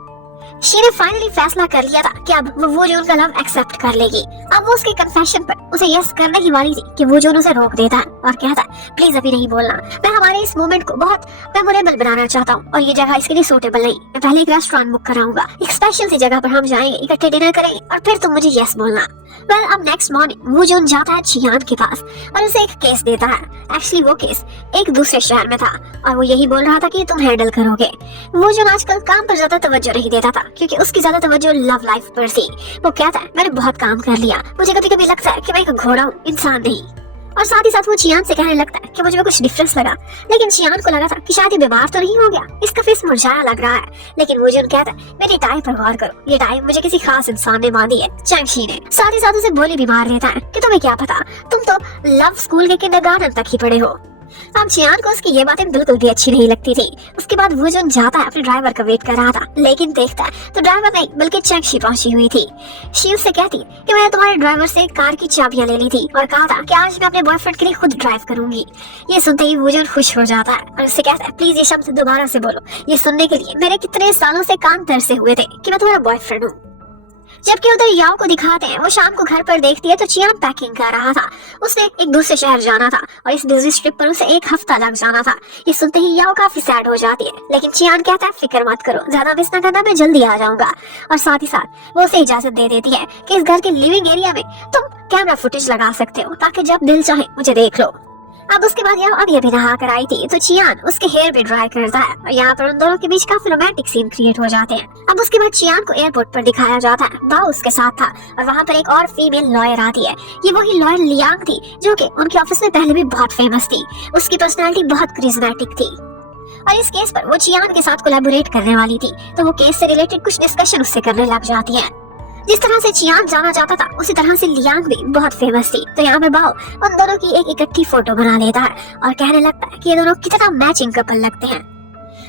शी ने फाइनली फैसला कर लिया था कि अब वो जो उनका लव एक्सेप्ट कर लेगी। अब वो उसके कन्फेशन पर उसे यस करने की बारी थी कि वो जो उसे रोक देता है और कहता है प्लीज अभी नहीं बोलना, मैं हमारे इस मोमेंट को बहुत मेमोरेबल बनाना चाहता हूँ और ये जगह इसके लिए सूटेबल नहीं। मैं पहले एक रेस्टोरेंट बुक कराऊंगा, एक स्पेशल सी जगह पर हम जाएंगे, इकट्ठे डिनर करेंगे और फिर तुम मुझे यस बोलना। अब नेक्स्ट मॉर्निंग वो जो जाता है चियान के पास और उसे एक केस देता है। एक्चुअली वो केस एक दूसरे शहर में था और वो यही बोल रहा था कि तुम हैंडल करोगे। वो जो आजकल काम पर ज्यादा तवज्जो नहीं देता था क्योंकि उसकी ज्यादा तवज्जो लव लाइफ पर थी। वो कहता है मैंने बहुत काम कर लिया, मुझे कभी कभी लगता है कि मैं एक घोड़ा हूँ, इंसान नहीं। और साथ ही साथ वो चियान से कहने लगता है कि मुझे कुछ डिफरेंस लगा, लेकिन चियान को लगा था कि शायद ये बीमार तो नहीं हो गया, इसका फेस मुरझाया लग रहा है। लेकिन वो जो कहता है मेरी टाई पर गौर करो, ये टाई मुझे किसी खास इंसान ने बांधी है, चैंगशी ने। साथ ही साथ उसे बोली भी मार देता है कि तुम्हें क्या पता, तुम तो लव स्कूल के किंडरगार्टन तक ही पढ़े हो। अब चियान को उसकी ये बातें बिल्कुल भी अच्छी नहीं लगती थी। उसके बाद वो जो जाता है अपने ड्राइवर का वेट कर रहा था, लेकिन देखता है तो ड्राइवर नहीं बल्कि चैंगशी पहुंची हुई थी। शी उससे कहती कि मैंने तुम्हारे ड्राइवर से कार की चाबियां ले ली थी और कहा था कि आज मैं अपने बॉयफ्रेंड के लिए खुद ड्राइव करूंगी। ये सुनते ही वो जो खुश हो जाता है और उससे कहता है प्लीज ये शब्द दोबारा से बोलो, ये सुनने के लिए मेरे कितने सालों से कान तरसे हुए थे कि मैं तुम्हारा बॉयफ्रेंड हूँ। जबकि उधर याओ को दिखाते हैं, वो शाम को घर पर देखती है तो चियान पैकिंग कर रहा था। उसने एक दूसरे शहर जाना था और इस बिजनेस ट्रिप पर उसे 1 हफ्ता लग जाना था। ये सुनते ही याओ काफी सैड हो जाती है, लेकिन चियान कहता है फिक्र मत करो, ज्यादा मिस ना करना, मैं जल्दी आ जाऊंगा। और साथ ही साथ वो उसे इजाजत दे देती है कि इस घर के लिविंग एरिया में तुम कैमरा फुटेज लगा सकते हो ताकि जब दिल चाहे मुझे देख लो। अब उसके बाद याओ अब ये भी नहा कर आई थी तो चियान उसके हेयर पे ड्राई करता है और यहाँ पर उन दोनों के बीच काफी रोमांटिक सीन क्रिएट हो जाते हैं। अब उसके बाद चियान को एयरपोर्ट पर दिखाया जाता है, बाओ उसके साथ था और वहाँ पर एक और फीमेल लॉयर आती है। ये वही लॉयर लियांग थी जो कि उनके ऑफिस में पहले भी बहुत फेमस थी। उसकी पर्सनैलिटी बहुत करिश्मेटिक थी और इस केस पर वो चियान के साथ कोलैबोरेट करने वाली थी, तो वो केस से रिलेटेड कुछ डिस्कशन उससे करने लग जाती है। जिस तरह से चियान जाना जाता था उसी तरह से लियांग भी बहुत फेमस थी। तो यहाँ पर बाओ उन दोनों की एक इकट्ठी फोटो बना लेता है और कहने लगता है कि ये दोनों कितना मैचिंग कपल लगते हैं।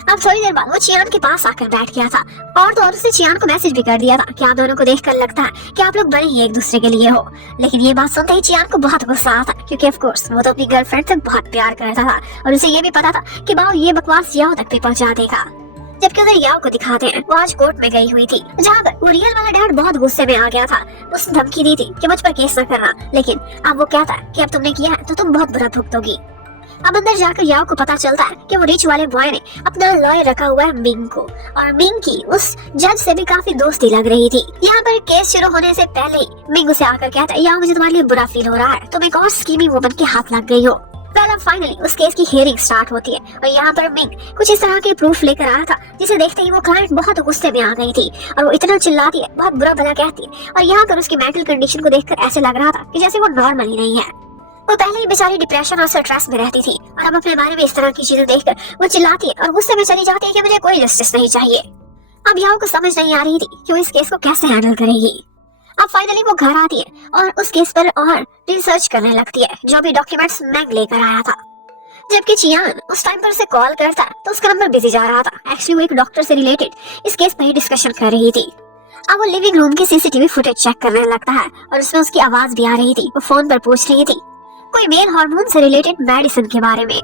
अब थोड़ी देर बाद वो चियान के पास आकर बैठ गया था और तो और उसने चियान को मैसेज भी कर दिया था कि आप दोनों को देखकर लगता है कि आप लोग बने ही एक दूसरे के लिए हो। लेकिन ये बात सुनते ही चियान को बहुत गुस्सा आता, क्योंकि ऑफ कोर्स वो तो अपनी गर्लफ्रेंड से बहुत प्यार करता था और उसे ये भी पता था कि बाओ ये बकवास याओ तक पे पहुंचा देगा। जबकि उधर याओ को दिखाते हैं, वो आज कोर्ट में गई हुई थी, जहाँ पर वो रियल वाला डैड बहुत गुस्से में आ गया था। उसने धमकी दी थी कि मुझ पर केस न करना, लेकिन अब वो कहता है कि अब तुमने किया है तो तुम बहुत बुरा भुगतोगी। अब अंदर जाकर याओ को पता चलता है कि वो रिच वाले बॉय ने अपना लॉयर रखा हुआ है मिंग को, और मिंग की उस जज से भी काफी दोस्ती लग रही थी। यहाँ पर केस शुरू होने से पहले ही मिंग उसे आकर कहता है, याओ मुझे तुम्हारे लिए बुरा फील हो रहा है, तुम एक और स्कीमिंग वुमन के हाथ लग गई हो। अब फाइनली उस केस की हियरिंग स्टार्ट होती है और यहाँ पर मिंग कुछ इस तरह के प्रूफ लेकर आया था, जिसे देखते ही वो क्लाइंट बहुत गुस्से में आ गई थी और वो इतना चिल्लाती है, बहुत बुरा भला कहती है। और यहाँ पर उसकी मेंटल कंडीशन को देखकर ऐसे लग रहा था कि जैसे वो नॉर्मल ही नहीं है। वो पहले ही बेचारी डिप्रेशन और स्ट्रेस में रहती थी और अब अपने बारे में इस तरह की चीजें देखकर वो चिल्लाती है और गुस्से में चली जाती है कि मुझे कोई जस्टिस नहीं चाहिए। अब याओ को समझ नहीं आ रही थी कि वो इस केस को कैसे हैंडल करेगी। अब फाइनली वो घर आती है और उस केस पर और रिसर्च करने लगती है, जो भी डॉक्यूमेंट्स मैग लेकर आया था। जबकि चियान उस टाइम पर उसे कॉल करता है तो उसका नंबर बिजी जा रहा था। एक्चुअली वो एक डॉक्टर से रिलेटेड इस केस पर ही डिस्कशन कर रही थी। अब वो लिविंग रूम की सीसीटीवी फुटेज चेक करने लगता है और उसमें उसकी आवाज भी आ रही थी। वो फोन पर पूछ रही थी कोई मेल हार्मोन से रिलेटेड मेडिसिन के बारे में।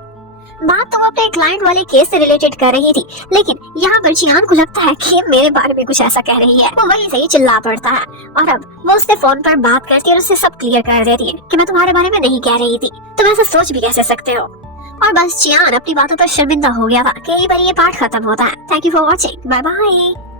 बात तो वो अपने क्लाइंट वाले केस से रिलेटेड कर रही थी, लेकिन यहाँ पर चियान को लगता है कि मेरे बारे में कुछ ऐसा कह रही है। वो वहीं से ही चिल्ला पड़ता है और अब वो उससे फोन पर बात करती है और उससे सब क्लियर कर देती है कि मैं तुम्हारे बारे में नहीं कह रही थी, तुम ऐसा सोच भी कैसे सकते हो। और बस चियान अपनी बातों पर शर्मिंदा हो गया था कि यहीं पर ये पार्ट खत्म होता है। Thank you for watching, bye bye.